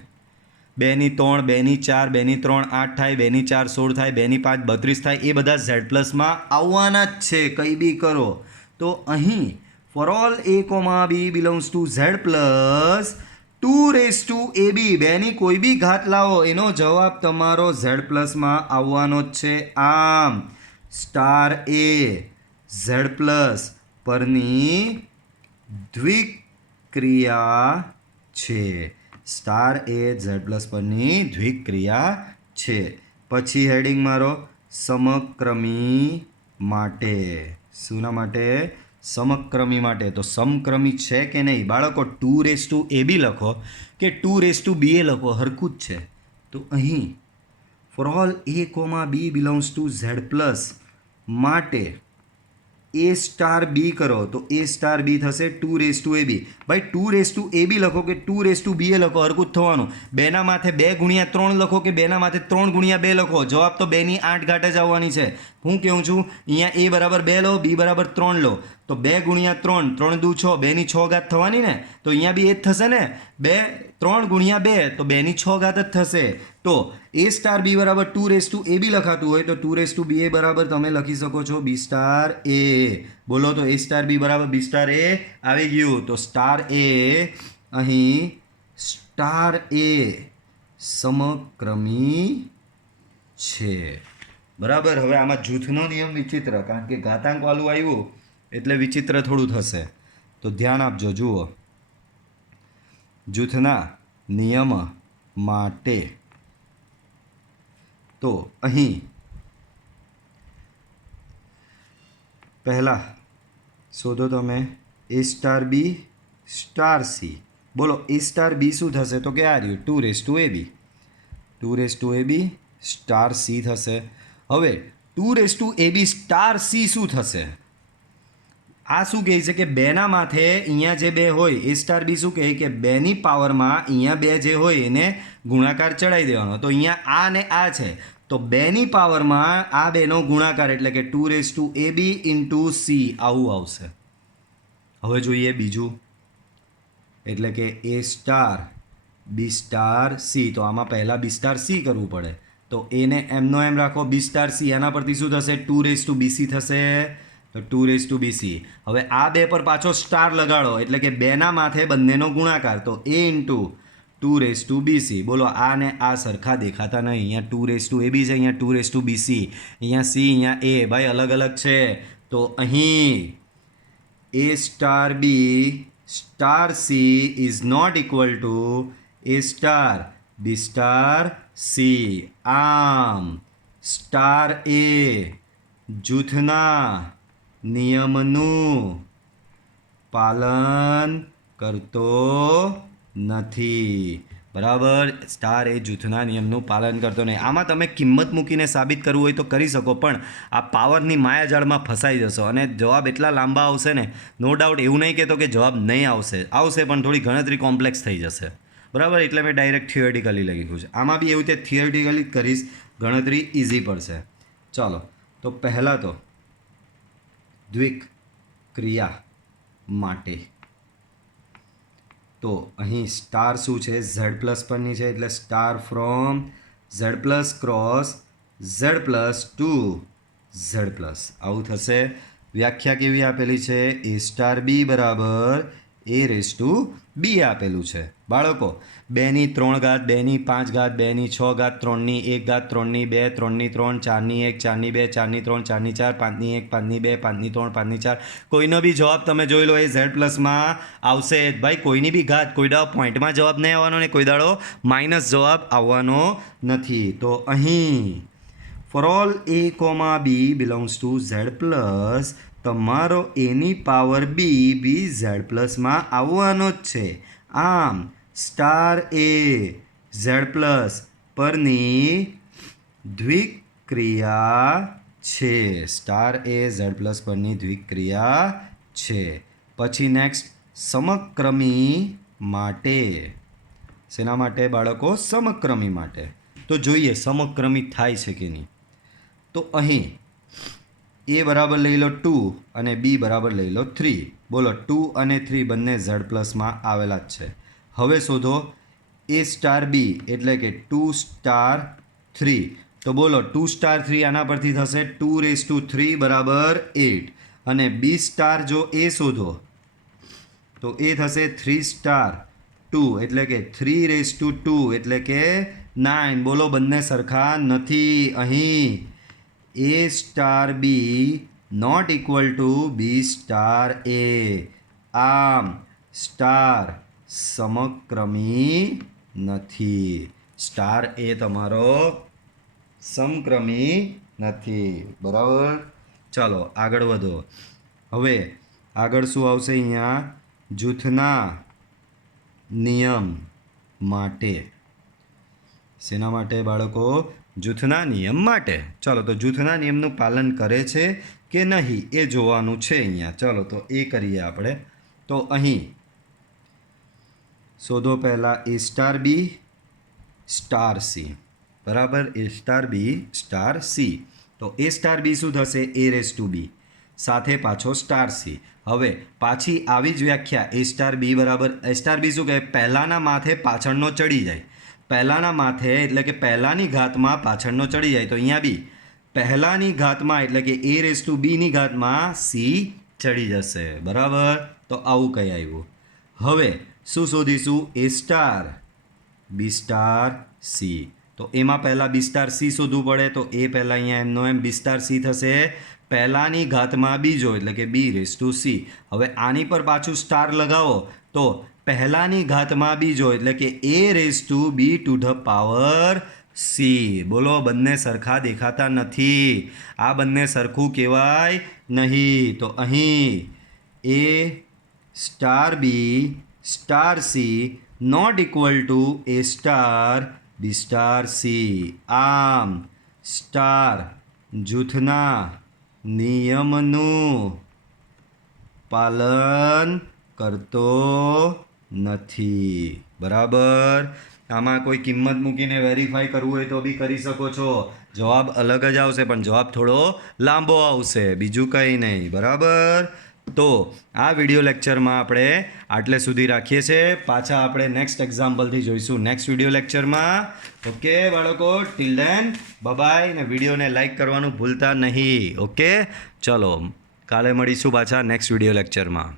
2 ની 3, 2 ની 4, 2 ની 3 8 થાય, 2 ની 4 16 થાય, 2 ની 5 32 થાય. એ બધા Z પ્લસમાં આવવાના જ છે કંઈ બી કરો. તો અહીં for all A, B belongs two Z plus 2⁴AB. બેની કોઈ બી ઘાત લાવો એનો જવાબ તમારો Z પ્લસમાં આવવાનો જ છે. આમ સ્ટાર એ Z પ્લસ પરની દ્વિક્રિયા છે. સ્ટાર એ Z પ્લસ પરની દ્વિક્રિયા છે. પછી હેડિંગ મારો સમક્રમી માટે. શુંના માટે? સમક્રમી માટે. તો સમક્રમી છે કે નહીં બાળકો? 2⁴AB લખો કે 2⁴BA લખો, હરખું જ છે. તો અહીં for all A, B belongs two Z plus માટે A સ્ટાર B કરો. તો A સ્ટાર B થશે 2⁴AB. ભાઈ 2⁴AB લખો કે 2⁴BA લખો, હરખું જ થવાનું. બેના માથે 2 ગુણ્યા 3 લખો કે બેના માથે 3 ગુણ્યા 2 લખો, જવાબ તો 2 ની 8 ઘાટ જ આવવાની છે. હું કહું છું અહીંયા A બરાબર 2 લો, B બરાબર 3 લો. તો 2 ગુણ્યા 3, 3 દુ 6, 2 ની 6 ઘાત થવાની ને. તો અહીંયા બી એ જ થશે ને. 3 ગુણ્યા 2 તો 2 ની 6 ઘાત જ થશે. તો A સ્ટાર B બરાબર 2⁴AB લખાતું હોય તો 2⁴BA બરાબર તમે લખી શકો છો B સ્ટાર A. બોલો તો A સ્ટાર B બરાબર B સ્ટાર A આવી ગયું. તો સ્ટાર A અહીં સ્ટાર A સમક્રમી છે. બરાબર. હવે આમાં જૂથનો નિયમ વિચિત્ર, કારણ કે ઘાતાંકવાળું આવ્યું એટલે વિચિત્ર થોડું થશે. તો ધ્યાન આપજો. જુઓ, જૂથના નિયમ માટે તો અહીં પહેલાં શોધો તમે A star B star C. બોલો A સ્ટાર B શું થશે? તો કે આ રહ્યું 2⁴AB. 2⁴AB સ્ટાર C થશે. હવે 2⁴AB સ્ટાર C શું થશે? આ શું કહે છે કે બેના માથે અહીંયા જે 2 હોય A સ્ટાર B શું કહે કે 2ની પાવરમાં અહીંયા 2 જે હોય એને ગુણાકાર ચડાવી દેવાનો. તો અહીંયા આ ને આ છે તો 2ની પાવરમાં આ બેનો ગુણાકાર એટલે કે 2⁴AB ઇન્ટુ C આવું આવશે. હવે જોઈએ બીજું, એટલે કે A star B star C. તો આમાં પહેલાં B સ્ટાર C કરવું પડે. તો એને એમનો એમ રાખો B સ્ટાર C. આના પરથી શું થશે? 2⁵BC થશે. તો 2⁵BC. હવે આ 2 પર પાછો સ્ટાર લગાડો એટલે કે 2ના માથે બંનેનો ગુણાકાર. તો A ઇન્ટુ 2⁵BC. બોલો આ ને આ સરખા દેખાતા નહીં. અહીંયા 2⁵AB છે, અહીંયા 2⁵BC, અહીંયા C, અહીંયા A. ભાઈ અલગ અલગ છે. તો અહીં A star B star C is not equal to A star B star C. આમ સ્ટાર A જૂથના નિયમનું પાલન કરતો નથી. બરાબર. સ્ટાર એ જૂથના નિયમનું પાલન કરતો નહીં. આમાં તમે કિંમત મૂકીને સાબિત કરવું હોય તો કરી શકો, પણ આ પાવરની માયાજાળમાં ફસાઈ જશો અને જવાબ એટલા લાંબા આવશે ને, નો ડાઉટ. એવું નહીં કહેતો કે જવાબ નહીં આવશે પણ થોડી ગણતરી કોમ્પ્લેક્સ થઈ જશે. બરાબર, એટલે મેં ડાયરેક્ટ થિયોરિટિકલી લખ્યું છે. આમાં બી એવું તે થિયોરિટિકલી જ કરીશ, ગણતરી ઇઝી પડશે. ચાલો, તો પહેલાં તો દ્વિક ક્રિયા માટે તો અહીં સ્ટાર શું છે? ઝેડ પ્લસ પરની છે, એટલે star from Z plus cross Z plus two Z plus. આવું થશે. વ્યાખ્યા કેવી આપેલી છે? એ સ્ટાર બી બરાબર એ રેસ ટુ બી આપેલું છે. બાળકો, 2ની 3 ઘાત, 2ની 5 ઘાત, 2ની 6 ઘાત, 3ની 1 ઘાત, 3ની 2, 3ની 3, 4ની 1, 4ની 2, 4ની 3, 4ની 4, 5ની 1, 5ની 2, 5ની 3, 5ની 4. કોઈનો બી જવાબ તમે જોઈ લો, એ ઝેડ પ્લસમાં આવશે જ ભાઈ. કોઈની બી ઘાત, કોઈ દાડો પોઈન્ટમાં જવાબ નહીં આવવાનો ને કોઈ દાડો માઇનસ જવાબ આવવાનો નથી. તો અહીં for all a, b belongs to Z plus, તમારો એની પાવર બી ઝેડ પ્લસમાં આવવાનો જ છે. આમ સ્ટાર એ ઝેડ પ્લસ પરની દ્વિક ક્રિયા છે. સ્ટાર એ ઝેડ પ્લસ પરની દ્વિક ક્રિયા છે. પછી નેક્સ્ટ, સમક્રમી માટે. શેના માટે બાળકો? સમક્રમી માટે. તો જોઈએ સમક્રમી થાય છે કે નહીં. તો અહીં એ બરાબર લઈ લો 2 અને બી બરાબર લઈ લો 3. બોલો, 2 અને 3 બંને ઝેડ પ્લસમાં આવેલા જ છે. હવે શોધો એ સ્ટાર બી, એટલે કે 2 સ્ટાર 3. તો બોલો 2 સ્ટાર 3 આના પરથી થશે 2⁻³ બરાબર 8. અને બી સ્ટાર જો એ શોધો તો એ થશે 3 સ્ટાર 2, એટલે કે 3⁻² એટલે કે 9. બોલો, બંને સરખા નથી. અહીં a star b not equal to b star a. આમ સ્ટાર સમક્રમી નથી. સ્ટાર એ તમારો સમક્રમી નથી. બરાબર. ચાલો આગળ વધો. હવે આગળ શું આવશે? અહીંયા જૂથના નિયમ માટે. શેના માટે બાળકો? જૂથના નિયમ માટે. ચાલો, તો જૂથના નિયમનું પાલન કરે છે કે નહીં એ જોવાનું છે અહીંયા. ચાલો, તો એ કરીએ આપણે. તો અહીં શોધો પહેલાં એ સ્ટાર બી સ્ટાર સી. બરાબર, એ સ્ટાર બી સ્ટાર સી. તો એ સ્ટાર બી શું થશે? a⁻b સાથે પાછો સ્ટાર સી. હવે પાછી આવી જ વ્યાખ્યા, એ સ્ટાર બી બરાબર, એ સ્ટાર બી શું કહે? પહેલાંના માથે પાછળનો ચડી જાય. પહેલાંના માથે એટલે કે પહેલાંની ઘાતમાં પાછળનો ચડી જાય. તો અહીંયા બી પહેલાંની ઘાતમાં એટલે કે a⁻bની ઘાતમાં સી ચડી જશે. બરાબર. તો આવું કંઈ આવ્યું. હવે શું શોધીશું? એ સ્ટાર બી સ્ટાર સી. તો એમાં પહેલાં બી સ્ટાર સી શોધવું પડે. તો એ પહેલાં અહીંયા એમનો એમ બી સ્ટાર સી થશે. પહેલાંની ઘાતમાં બીજો એટલે કે b⁻c. હવે આની પર પાછું સ્ટાર લગાવો તો પહેલાંની ઘાતમાં બીજો એટલે કે a⁻b⁻c. બોલો, બંને સરખા દેખાતા નથી. આ બંને સરખું કહેવાય નહીં. તો અહીં a star b star c not equal to a star b star c. આમ સ્ટાર જૂથના નિયમનું પાલન કરતો નથી. બરાબર. આમાં કોઈ કિંમત મૂકીને વેરીફાઈ કરવું હોય તો બી કરી શકો છો. જવાબ અલગ જ આવશે, પણ જવાબ થોડો લાંબો આવશે, બીજું કંઈ નહીં. બરાબર. તો આ વિડીયો લેક્ચરમાં આપણે આટલે સુધી રાખીએ છીએ. પાછા આપણે નેક્સ્ટ એક્ઝામ્પલથી જોઈશું નેક્સ્ટ વિડીયો લેક્ચરમાં. ઓકે બાળકો, ટિલ ધેન બાય. ને વિડીયોને લાઈક કરવાનું ભૂલતા નહીં. ઓકે, ચલો કાલે મળીશું પાછા નેક્સ્ટ વિડીયો લેક્ચરમાં.